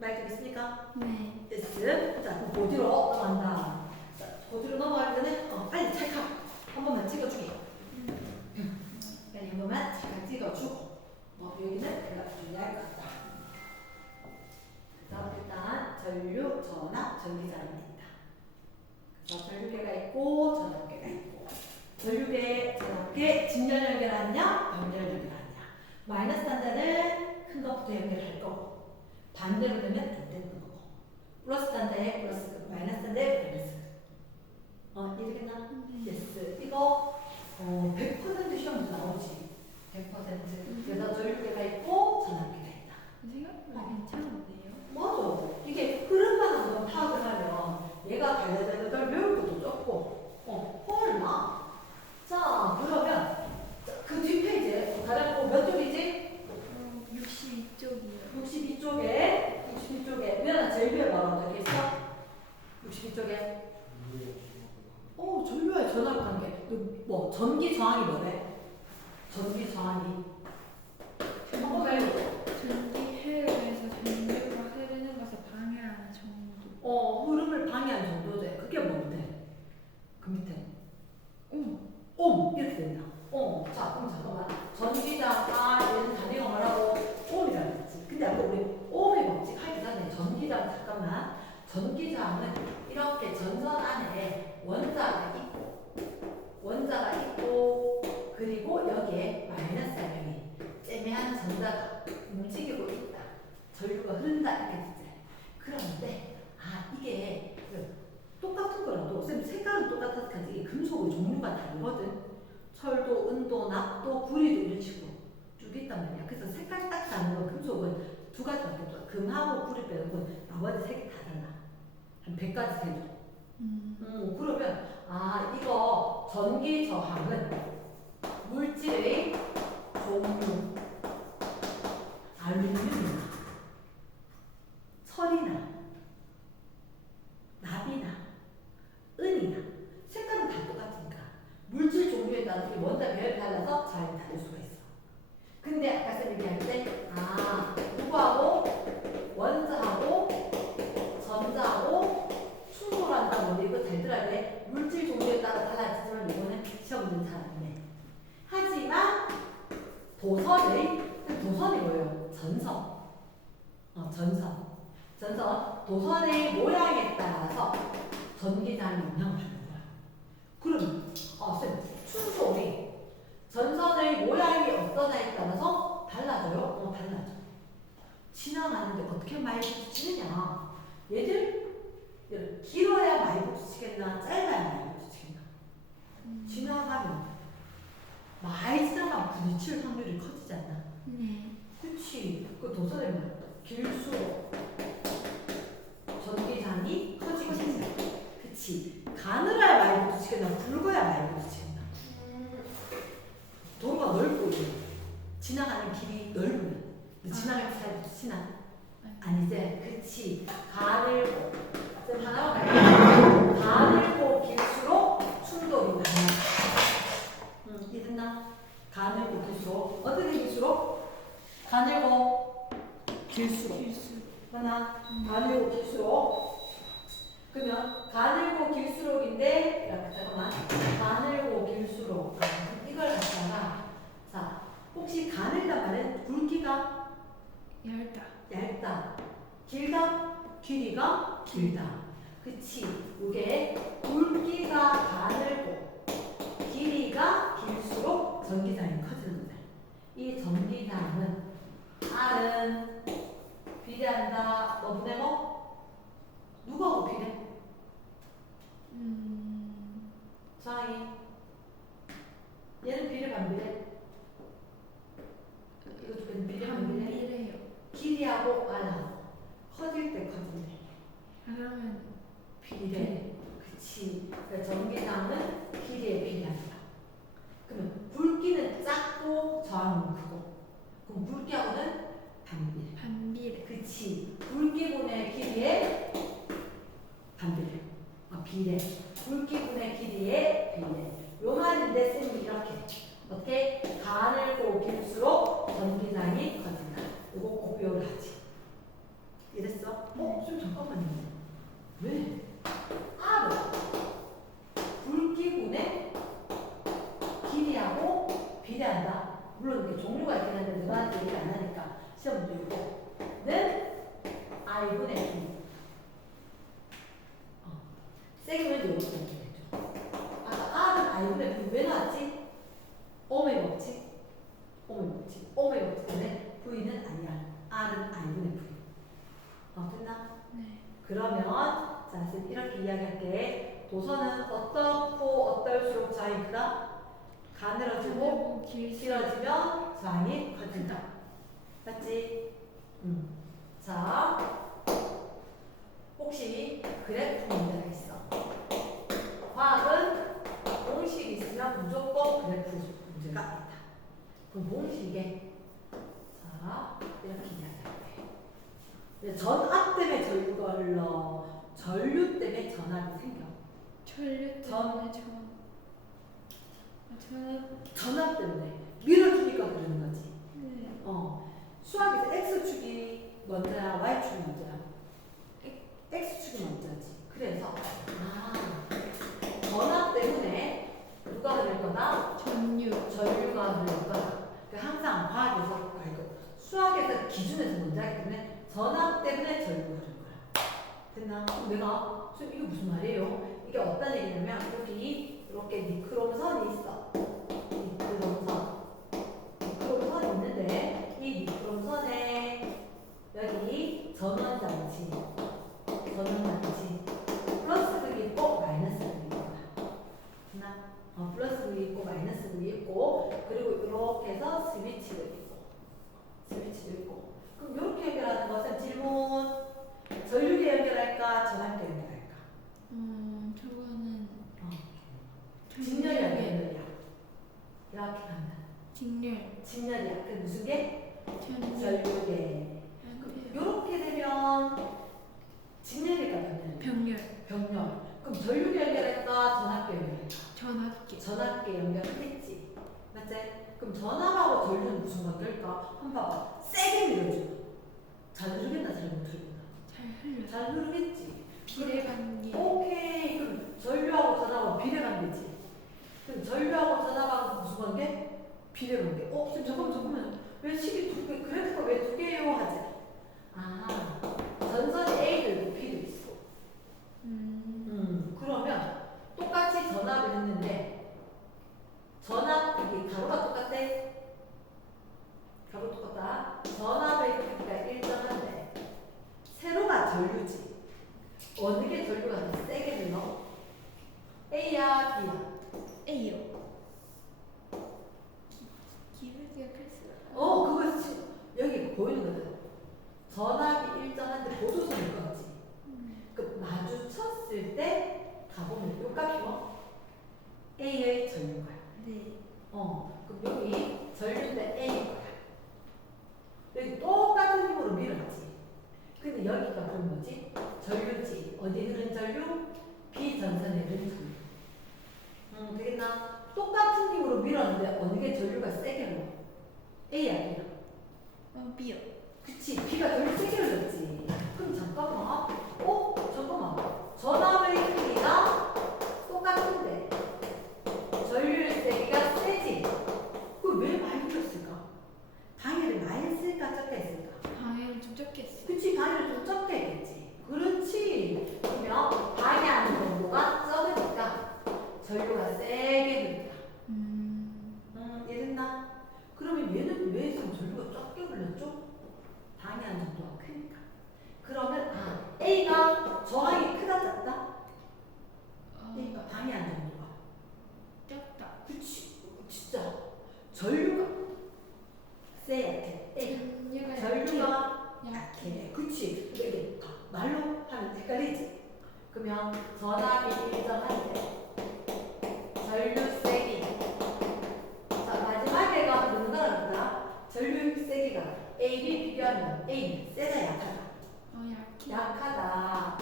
말 되겠습니까? 네. 됐어. 자 그럼 고지로 넘어간다. 자 고지로 넘어가기 전에 빨리 찰칵 한 번만 찍어주기. 빨리 한 번만 찰칵 찍어주고 여기는 내가 준비할 것 같다. 그래서 일단 전류, 전압, 전기자랑이 있다. 그래서 전류계가 있고 전압계가 있고 전류계, 전압계 직렬 연결하느냐 병렬 연결하느냐. 마이너스 단자는 큰 것부터 연결할 거고 반대로 되면 안 되는 거고 플러스 단자에 플러스 마이너스 단자에 마이너스. 이해되겠나? 예스. 이거 100% 시험 문제 나오지. 100%. 그래서 전류계가 있고 전압계가 있다. 생각보다 괜찮은데요? 맞아. 이게 흐름만 한번 파악을 하면 얘가 달달달달 배울 것도 적고 헐나. 자 그러면 그 뒷페이지에 가장 몇 쪽이지? 62쪽이요. 62쪽에 우연아 제일 위에 뭐라 어떻게 있어? 62쪽에 전류와의 전압 관계 뭐 전기 저항이 뭐래? 전기 저항이 한번 말해줘. 전기 회로에서 전류가 흐르는 것을 방해하는 정도. 흐름을 방해하는 정도제. 그게 뭔데? 그 밑에. 이렇게 된다. 자, 그럼 잠깐만. 전기자가 얘는 단위가 뭐라고? 옴이라고 했지. 근데 아까 우리 옴의 법칙 하기 전에 전기장 잠깐만. 전기장은 이렇게 전선 안에 원자가 있고 그리고 여기에 마이너스 아이언이 째매한 전자가 움직이고 있다. 전류가 흐른다 이렇게 되지. 그런데 이게 똑같은 거라도 쌤 색깔은 똑같아서 이게 금속의 종류가 다르거든. 철도, 은도, 납도, 구리도 이런 식으로 쭉 있단 말이야. 그래서 색깔 딱 다른 건 금속은 두 가지밖에 없어. 금하고 구리 빼는 건 나머지 색이 다 달라. 한 100가지 돼도. 그러면 이거 전기 저항은 물질의 종류, 알루미늄이나 철이나 납이나 은이나 색깔은 다 똑같으니까 따라서 자연이 다를 수가 있어. 근데 아까 쌤 얘기할 때, 누구하고 원자하고 전자하고 충돌한다. 뭐 이거 잘 들어야 돼. 물질 종류에 따라 달라지지만 이거는 시험 문제는 잘 안 돼. 하지만 도선이 뭐예요? 전선. 전선. 도선의 모양에 따라서 전기장에 영향을 주는 거야. 그럼, 쌤, 충돌이 전선의 모양이 어떠냐에 따라서 달라져요? 달라져. 지나가는데 어떻게 많이 부딪히느냐? 얘들 길어야 많이 부딪히겠나? 짧아야 많이 부딪히겠나? 지나가면 많이 지나가면 부딪힐 확률이 커지지 않나? 네. 그치. 그 도선의 길수록 전기장이 커지지. 그치. 가늘어야 많이 부딪히겠나? 굵어야 많이 부딪히겠나? 도로가 넓고 지나가는 길이 넓으면 지나가면서 잘 부딪히나? 아니지. 그치. 가늘고 쌤 하나만 갈게요. 가늘고 길수록 충돌이 많아. 이해됐나? 가늘고 길수록 어떻게 길수록? 가늘고 길수록 하나 가늘고 길수록 그러면 가늘고 길수록인데 잠깐만 가늘고 길수록 이걸 갖다가 자 혹시 가늘단 말은 굵기가 얇다 길다 길이가 길다 그치 이게 굵기가 가늘고 길이가 길수록 전기장이 커지는 거다. 이 전기장은 R은 비례한다. 너분의 뭐? 누구하고 비례? 저항이 얘는 비례 반비례? 이거 두 비례 반비례? 반비례요. 길이하고 R하고 커질 때 커진대. 그러면 비례. 그치. 그러니까 전기장은 길이에 비례한다. 그러면 굵기는 작고 저항은 크고. 그럼 굵기하고는 반비례. 그치. 굵기분의 길이의 반비례. 비례. 굵기분의 길이의 비례. 요 말인데 쌤이 이렇게. 어떻게? 가늘고 길수록 전기장이 커진다. 이거 꼭 외우라 하지. 이랬어? 쌤 잠깐만요. 왜? 굵기분의 길이하고 비례한다. 물론 이게 종류가 있긴 한데 누구한테 얘기 안 하니까 시험 문제고 는 I분의 B. 세기면 이렇게 되겠죠. 아까 R은 I분의 B 왜 나왔지? 오메가 없지? 오메가 없기 때문에 V는 아니야. R은 I분의 V. 됐나? 네. 그러면 자, 쌤 이렇게 이야기할게. 도선은 어떻고 어떨수록 저항이 크다? 가늘어지고 길어지면 저항이 커진다. 맞지? 자, 혹시 그래프 문제가 있어. 과학은 공식이 있으면 무조건 그래프 문제가 있다. 그럼 공식에 자 이렇게 이야기할게. 전압 때문에 전류 때문에 전압이 생겨. 전압 때문에 밀어주니까 그러는 거지. 네. 수학에서 X축이 먼저야, Y축이 먼저야? X축이 먼저지. 그래서 전압 때문에 누가 흐를 거다? 전류가 흐를 거다. 그러니까 항상 과학에서 수학에서 기준에서 먼저 하기 때문에 전압 때문에 전류가 흐를 거야. 됐나? 내가 이게 무슨 말이에요? 이게 어떤 얘기냐면 여기 이렇게 니크롬선이 있어. 니크롬선이 있는데 이 니크롬선에 여기 전원장치 플러스 극이 있고 마이너스 극이 있다. 됐나? 플러스 극이 있고 마이너스 극이 있고 그리고 이렇게 해서 스위치도 있고 그럼 이렇게 해결하는 것은 질문 전류계 연결할까 전압계 연결할까? 저거는 직렬이야 직렬이야 이렇게 가면 직렬이야. 그 무슨 게? 전류계. 이렇게 되면 직렬일까 병렬. 그럼 전류계 연결할까 전압계 연결할까? 전압계 연결하겠지. 맞지? 그럼 전압하고 전류는 무슨 관계일까? 한번 봐봐. 세게 밀어줘. 잘 흐르겠나 잘 못 흐르겠나? 잘 흘려. 잘 흐르겠지. 비례관계. 오케이. 그럼 전류하고 전압하고 비례관계지. 그럼 전류하고 전압하고 무슨 관계? 비례관계. 지금 잠깐만. 왜 식이 두 개, 그래프가 왜 두 개예요? 하지? 아, 전선이 A도 있고 B도 있어. 그러면 똑같이 전압을 했는데 전압 이게 가로가 똑같대. 가로 똑같다. 전압의 크기가 일정한데 세로가 전류지. 어느 게 전류가 더 세게 들어? A야 B야? A요. 기울기가 클수록. 그것이 여기 보이는 거잖아. 전압이 일정한데 보조선일 것 같지. 그 마주쳤을 때 가보면 요 값이 뭐? A의 전류가. 네. 그럼 여기 전류인데 A가. 여기 똑같은 힘으로 밀었지. 근데 여기가 그럼 뭐지? 전류지. 어디 흐른 전류? 비전선에 흐른 전류. 되겠나? 똑같은 힘으로 밀었는데 어느 게 전류가 세게 흘러? A야, B야? B요. 그치. B가 전류 세게 흘렀지. 그럼 잠깐만. 잠깐만. 전압의 크기가 똑같은데 전류의 세기가 세지. 그걸 왜 많이 흘렸을까? 방해를 많이 했을까 적게 했을까? 방해를 좀 적게 했어. 그치. 방해를 좀 적게 했겠지. 그렇지. 그러면 방해하는 정도가 적으니까 전류가 세게 흘린다. 이해됐나? 그러면 얘는 왜 지금 전류가 적게 흘렸죠? 방해하는 정도가 크니까. 그러면 A가 저항이 크다 작다? A가 방해하는 정도가 적다. 그치. 진짜 전류가 세 약해. A 전류가 약해. 그치. 이게 말로 하면 헷갈리지. 그러면 전압이 일정한데 전류 세기. 자, 마지막에가 누구나 보다 전류 세기가 A, B 비교하면 A는 세다 약하다. 약해. 약하다.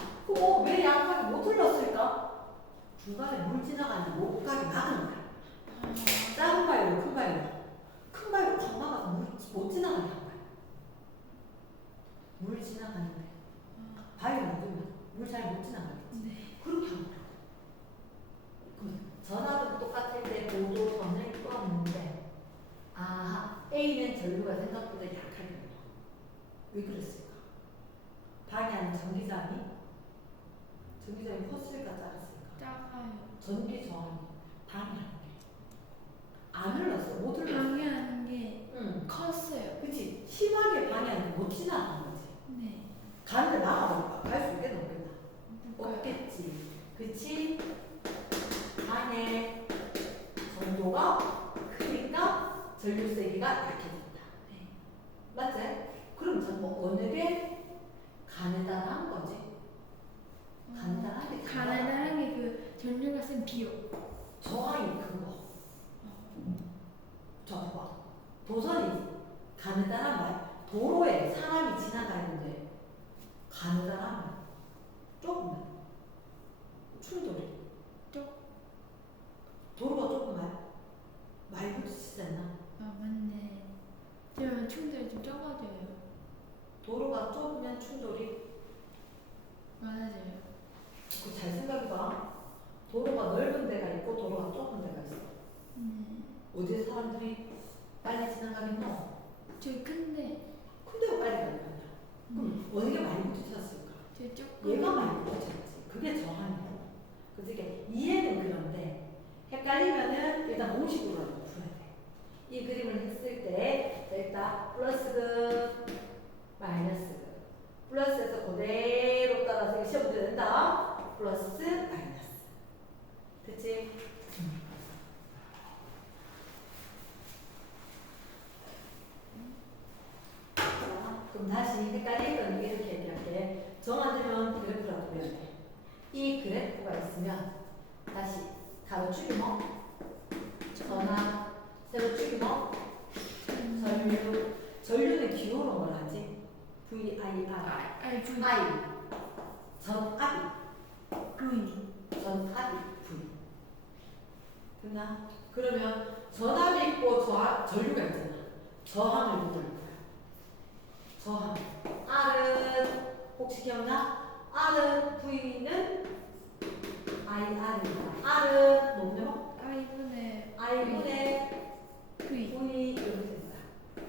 왜 약하게 못 흘렀을까? 중간에 물 지나가는 못 가게 막은 거야. 작은 바위로 큰 바위로. 큰 바위로 탁 막아서 물 못 지나가게 한 거야. 물 지나가는데 바위 막으면 물 잘 못 지나가겠지. 네. 그렇게 한 거야. 그럼 전압은 똑같을 때 보조선을 끌었는데 A는 전류가 생각보다 약하게 흘러. 왜 그랬을까? 방해하는 전기장이 컸을까 작았을까? 작아요. 전기 저항이 방해하는 게 안 흘렀어. 못 흘렀어. 방해하는 게 컸어요. 그치. 심하게 방해하는 게 못 지나간 거지. 네. 가는데 나가볼까? 갈 수 있겠나 없겠나? 못 없겠지. 그치. 방해 정도가 크니까 전류 세기가 약해진다. 네. 맞지? 그럼 전뭐 어느 게 가느다란 거지? 가느다란 게 가느다란 게 그 전류가 쓴 B요. 저항이 큰 거. 저 봐. 도선이 가느다란 말. 도로에 사람이 지나가는데 가느다란 말. 조금만. 충돌이. 도로가 조금만. 많이 부딪히지 않나? 맞네. 그러면 충돌이 좀 적어져요. 도로가 좁으면 충돌이. 많아져요. 잘 생각해봐. 도로가 넓은 데가 있고 도로가 좁은 데가 있어. 어디에 사람들이 빨리 지나가겠노? 저기 큰데. 근데가 빨리 가는 거야. 그럼 어느 게 많이 부딪혔을까? 저 조금. 얘가 많이 부딪혔지. 그게 저항이야. 그래서 이게 이해는 그런데 헷갈리면은 일단 공식으로 풀어야 돼. 이 그림을 했을 때 일단 플러스급, 마이너스급. 플러스에서 그대로 따라서 시험 문제 된다. 플러스, 마이너스. 됐지? 그럼 다시 헷갈리던 게 이렇게 얘기할게. 정하되면 그래프라고 그려야 돼. 이 그래프가 있으면 다시 가로 줄이면 전압, 세로 줄이면 전류. 전류는 기호로 뭘 하지? VIR. 아니 V. I. 전압이. V. 전압이 V. 됐나? 그러면 전압이 있고 전류가 있잖아. 저항을 누를 거야. 저항. R은 혹시 기억나? R은 V는 IR입니다. R은 뭐냐면 I분의 I분의 V. V 이렇게 된 거야.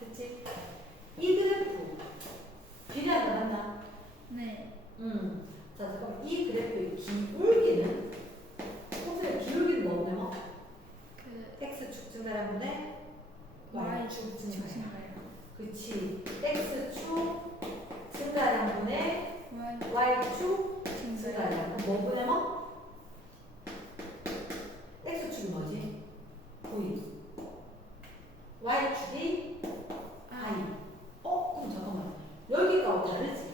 됐지? 이 그래프 비례하지 않았나? 네. 자, 잠깐만. 이 그래프의 기울기는 혹시 기울기는 뭐냐면 그 X축 증가량분의 Y축 증가량. 증가량. 그치. X축 증가량분의 Y축 증가량. 그럼 뭐 보냐면 X축이 뭐지? V. Y축이 I. 그럼 잠깐만. 여기가 다르지?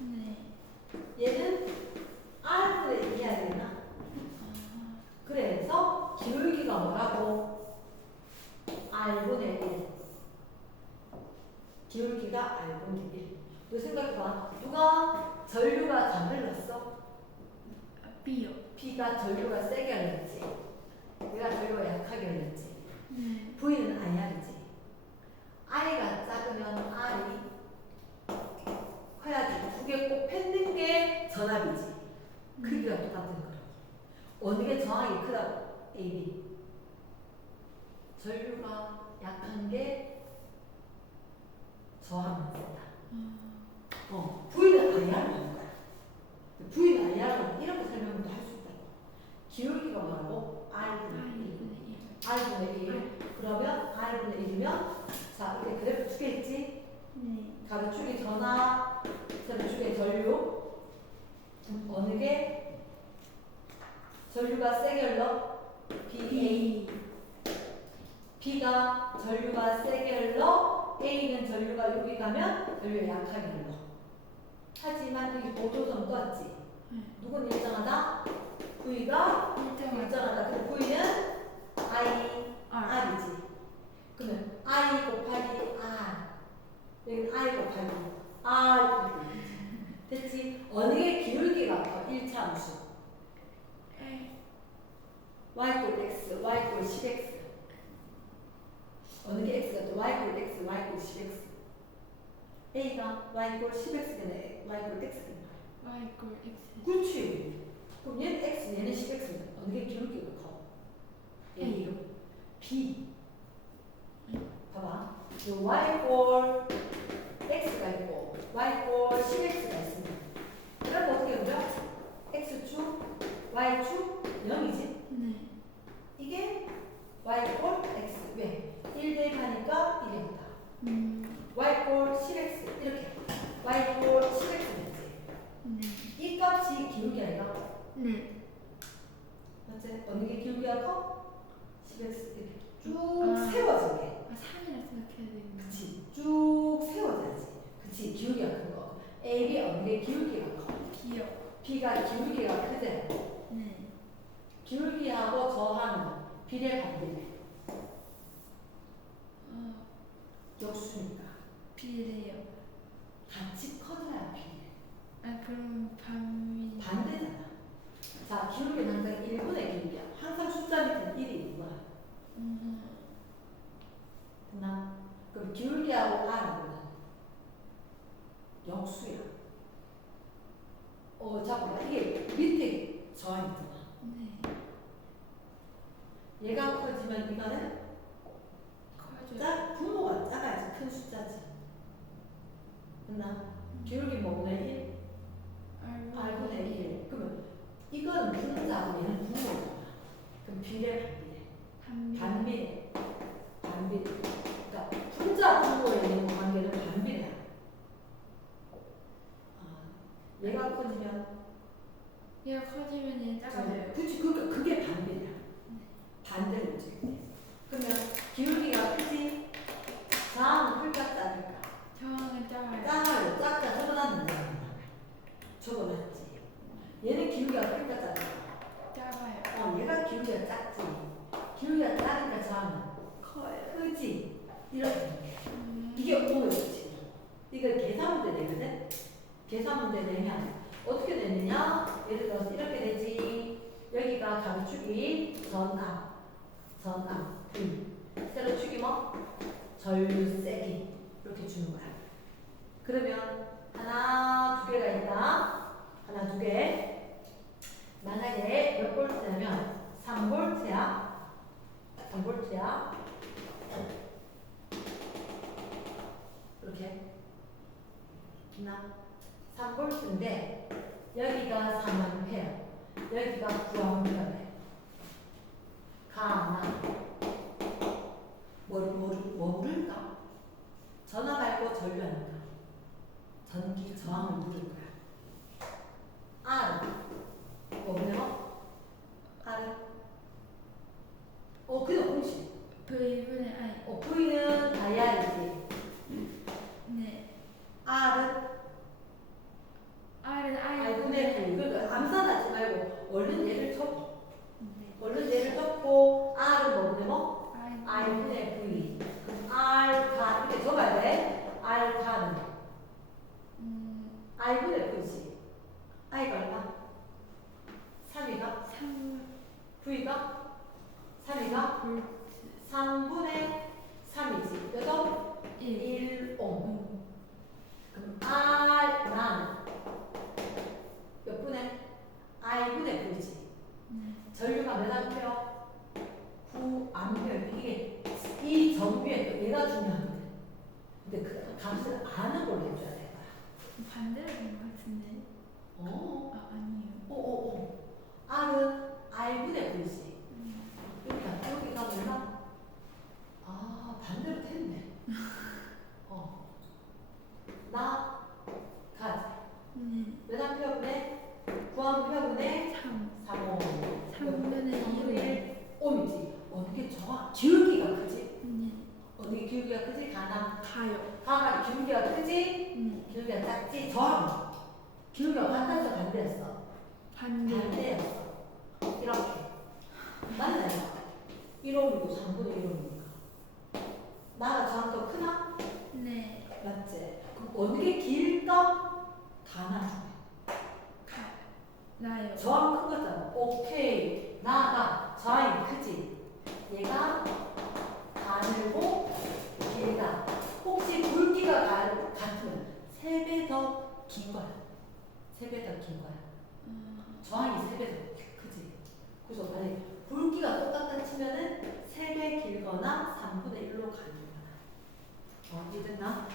네. 얘는 R분의 2 해야 되나? 그래서 기울기가 뭐라고? R분의 1. 기울기가 R분의 1. 너 생각해봐. 누가 전류가 잘 흘렀어? B요. B가 전류가 세게 흘렀지. 내가 전류가 약하게 흘렀지. 네. V는 IR이지. I가 작으면 R이 커야지. 두 개 꼭 펜는 게 전압이지. 크기가 똑같은 거라고. 어느 게 저항이 크다고? A, B. 전류가 약한 게 저항을 쓴다. V는 IR로 하는 거야. V는 IR로 하는 이런 거 설명도 할 수 있다고. 기울기가 뭐라고? R분의 1. R분의 1. 그러면 R분의 1이면 자, 이게 그래프 두 개 있지? 네. 가로축이 전압, 세로축이 전류. 어느 게 전류가 세게 흘러? BA. B가 전류가 세게 흘러. A는 전류가 여기 가면 전류가 약하게 흘러. 하지만 여기 보조점 떴지. 누구는 일정하다? V가 일정하다. 그럼 V는 I, R이지. 그러면 I 곱하기 R. 여기 I 곱하기 R. 됐지? 어느 게 기울기가 커? 1차 함수. y 꼴 x, y 꼴 10x. 어느 게 x가 또 y 꼴 x, y 꼴 10x. a가 y 꼴 10x면 y 꼴 x겠네. Y 꼴 X. 그렇지. 그럼 얘는 x, 얘는 10x면 어느 게 기울기가 커? a요. b. 봐봐. 요 y 꼴 x가 있고 y 꼴 10x가 있습니다. 그럼 어떻게 보죠? x축, y축 0이지? 네. 이게 y 꼴 x. 왜? 1 대입하니까 1이었다. y 꼴 10x 이렇게. y 꼴 10x 됐지? 네. 이 값이 기울기 아이가? 네. 맞지? 어느 게 기울기가 커? 10x 이렇게 쭉 아. 세워지게. 3이라 생각해야 되겠네. 그치? 쭉 세워져야지. 그치? 기울기가 큰 거. A, B 어느 게 기울기가 커? B요. B가 기울기가 크지? 네. 기울기하고 저항은 비례 반비례. 역수니까. B래요. 같이 커져야 비례. 그럼 반미. 반대잖아. 자, 기울기는 항상 1분의 기울기야. 항상 숫자 밑에 1이 있는 거야. 됐나? 그럼 기울기하고 R은 역수야. 자, 봐봐. 이게 밑에 저항 있잖아. 네. 얘가 커지면 이거는 커져요. 분모가 작아야지. 큰 숫자지. 됐나? 기울기 뭐분의 1? R분의 1. 그러면 이건 분자고 얘는 분모잖아. 그럼 비례 반비례. 반비례. 반비례. 그러니까 분자 분모에 있는 관계는 반비례야. 얘가 커지면 얘가 커지면 얘는 작아져요. 그치, 그게 반비례야. 반대로 움직일 때. 그러면 기울기가 크지? 저항은 클까 작을까? 저항은 작아요. 작아요. 작다 적어놨는데 적어놨지. 얘는 기울기가 클까 작을까? 작아요. 얘가 기울기가 작지. 기울기가 작으니까 저항은 커요. 크지. 이렇게. 이게 오물이지. 이거 계산 문제 내거든. 계산 문제 내면 어떻게 되느냐? 예를 들어서 이렇게 되지. 여기가 가로축이 전압, 세로축이 뭐? 전류 세기 이렇게 주는 거야. 그러면 하나, 두 개가 있다. 하나, 두 개. 만약에 몇 볼트냐면 3볼트야. 3볼트야. 이렇게. 나 3볼트인데 여기가 3암페어, 여기가 9암페어래. 가나 뭐 물을까? 전화 말고 전류하니까 전기 저항을 물을 거야. R 뭐네요? R 그냥 공식. V분의 I. V는 IR이지. 네. R은 R은 I분의 V. 그러니까 암산하지 말고 얼른 얘를 쳐. 네. 얼른 얘를 쳤고 R은 뭐네요? I. I분의 V. 그럼 R가 이렇게 적어야 돼. R가는 I분의 V지. I가 얼마? 3이가? 3 V가? 3이가? 볼트. 3분의 3이지. 그래서 1. 1옴. 그럼 R는 몇 분의? I분의 V지. 네. 전류가 몇 암페어? 9암페어. 이게 이 정비에 얘가 중요하거든. 근데 그 값을 아는 걸로 해줘야 돼. 반대로 된 것 같은데. 어. 아니에요. R은 I분의 V지. 여기가 뭐야? 반대로 됐네. 나 가지. 네. 몇 암페어분의? 9암페어분의 3. 3옴. 3분의 1옴이지. 어느 게 좋아? 기울기가 크지? 네. 어느 게 기울기가 크지? 가나? 가요. 가나 기울기가 크지? 네. 기울기가 작지? 저항. 기울기가 같았어, 반대였어? 반대. 반대였어. 이렇게. 맞나요? 1옴이고 3분의 1옴이니까. 나가 저항 더 크나? 네. 맞지? 그럼 어느 게 길까? 가나 중에. 나요. 저항 큰 거잖아. 오케이. 나가 저항이 크지? 얘가 가늘고 길다. 혹시 굵기가 같으면 3배 더 긴 거야. 3배 더 긴 거야. 저항이 3배 더 크지? 그래서 만약에 굵기가 똑같다 치면은 3배 길거나 3분의 1로 가는 거야. 이해됐나?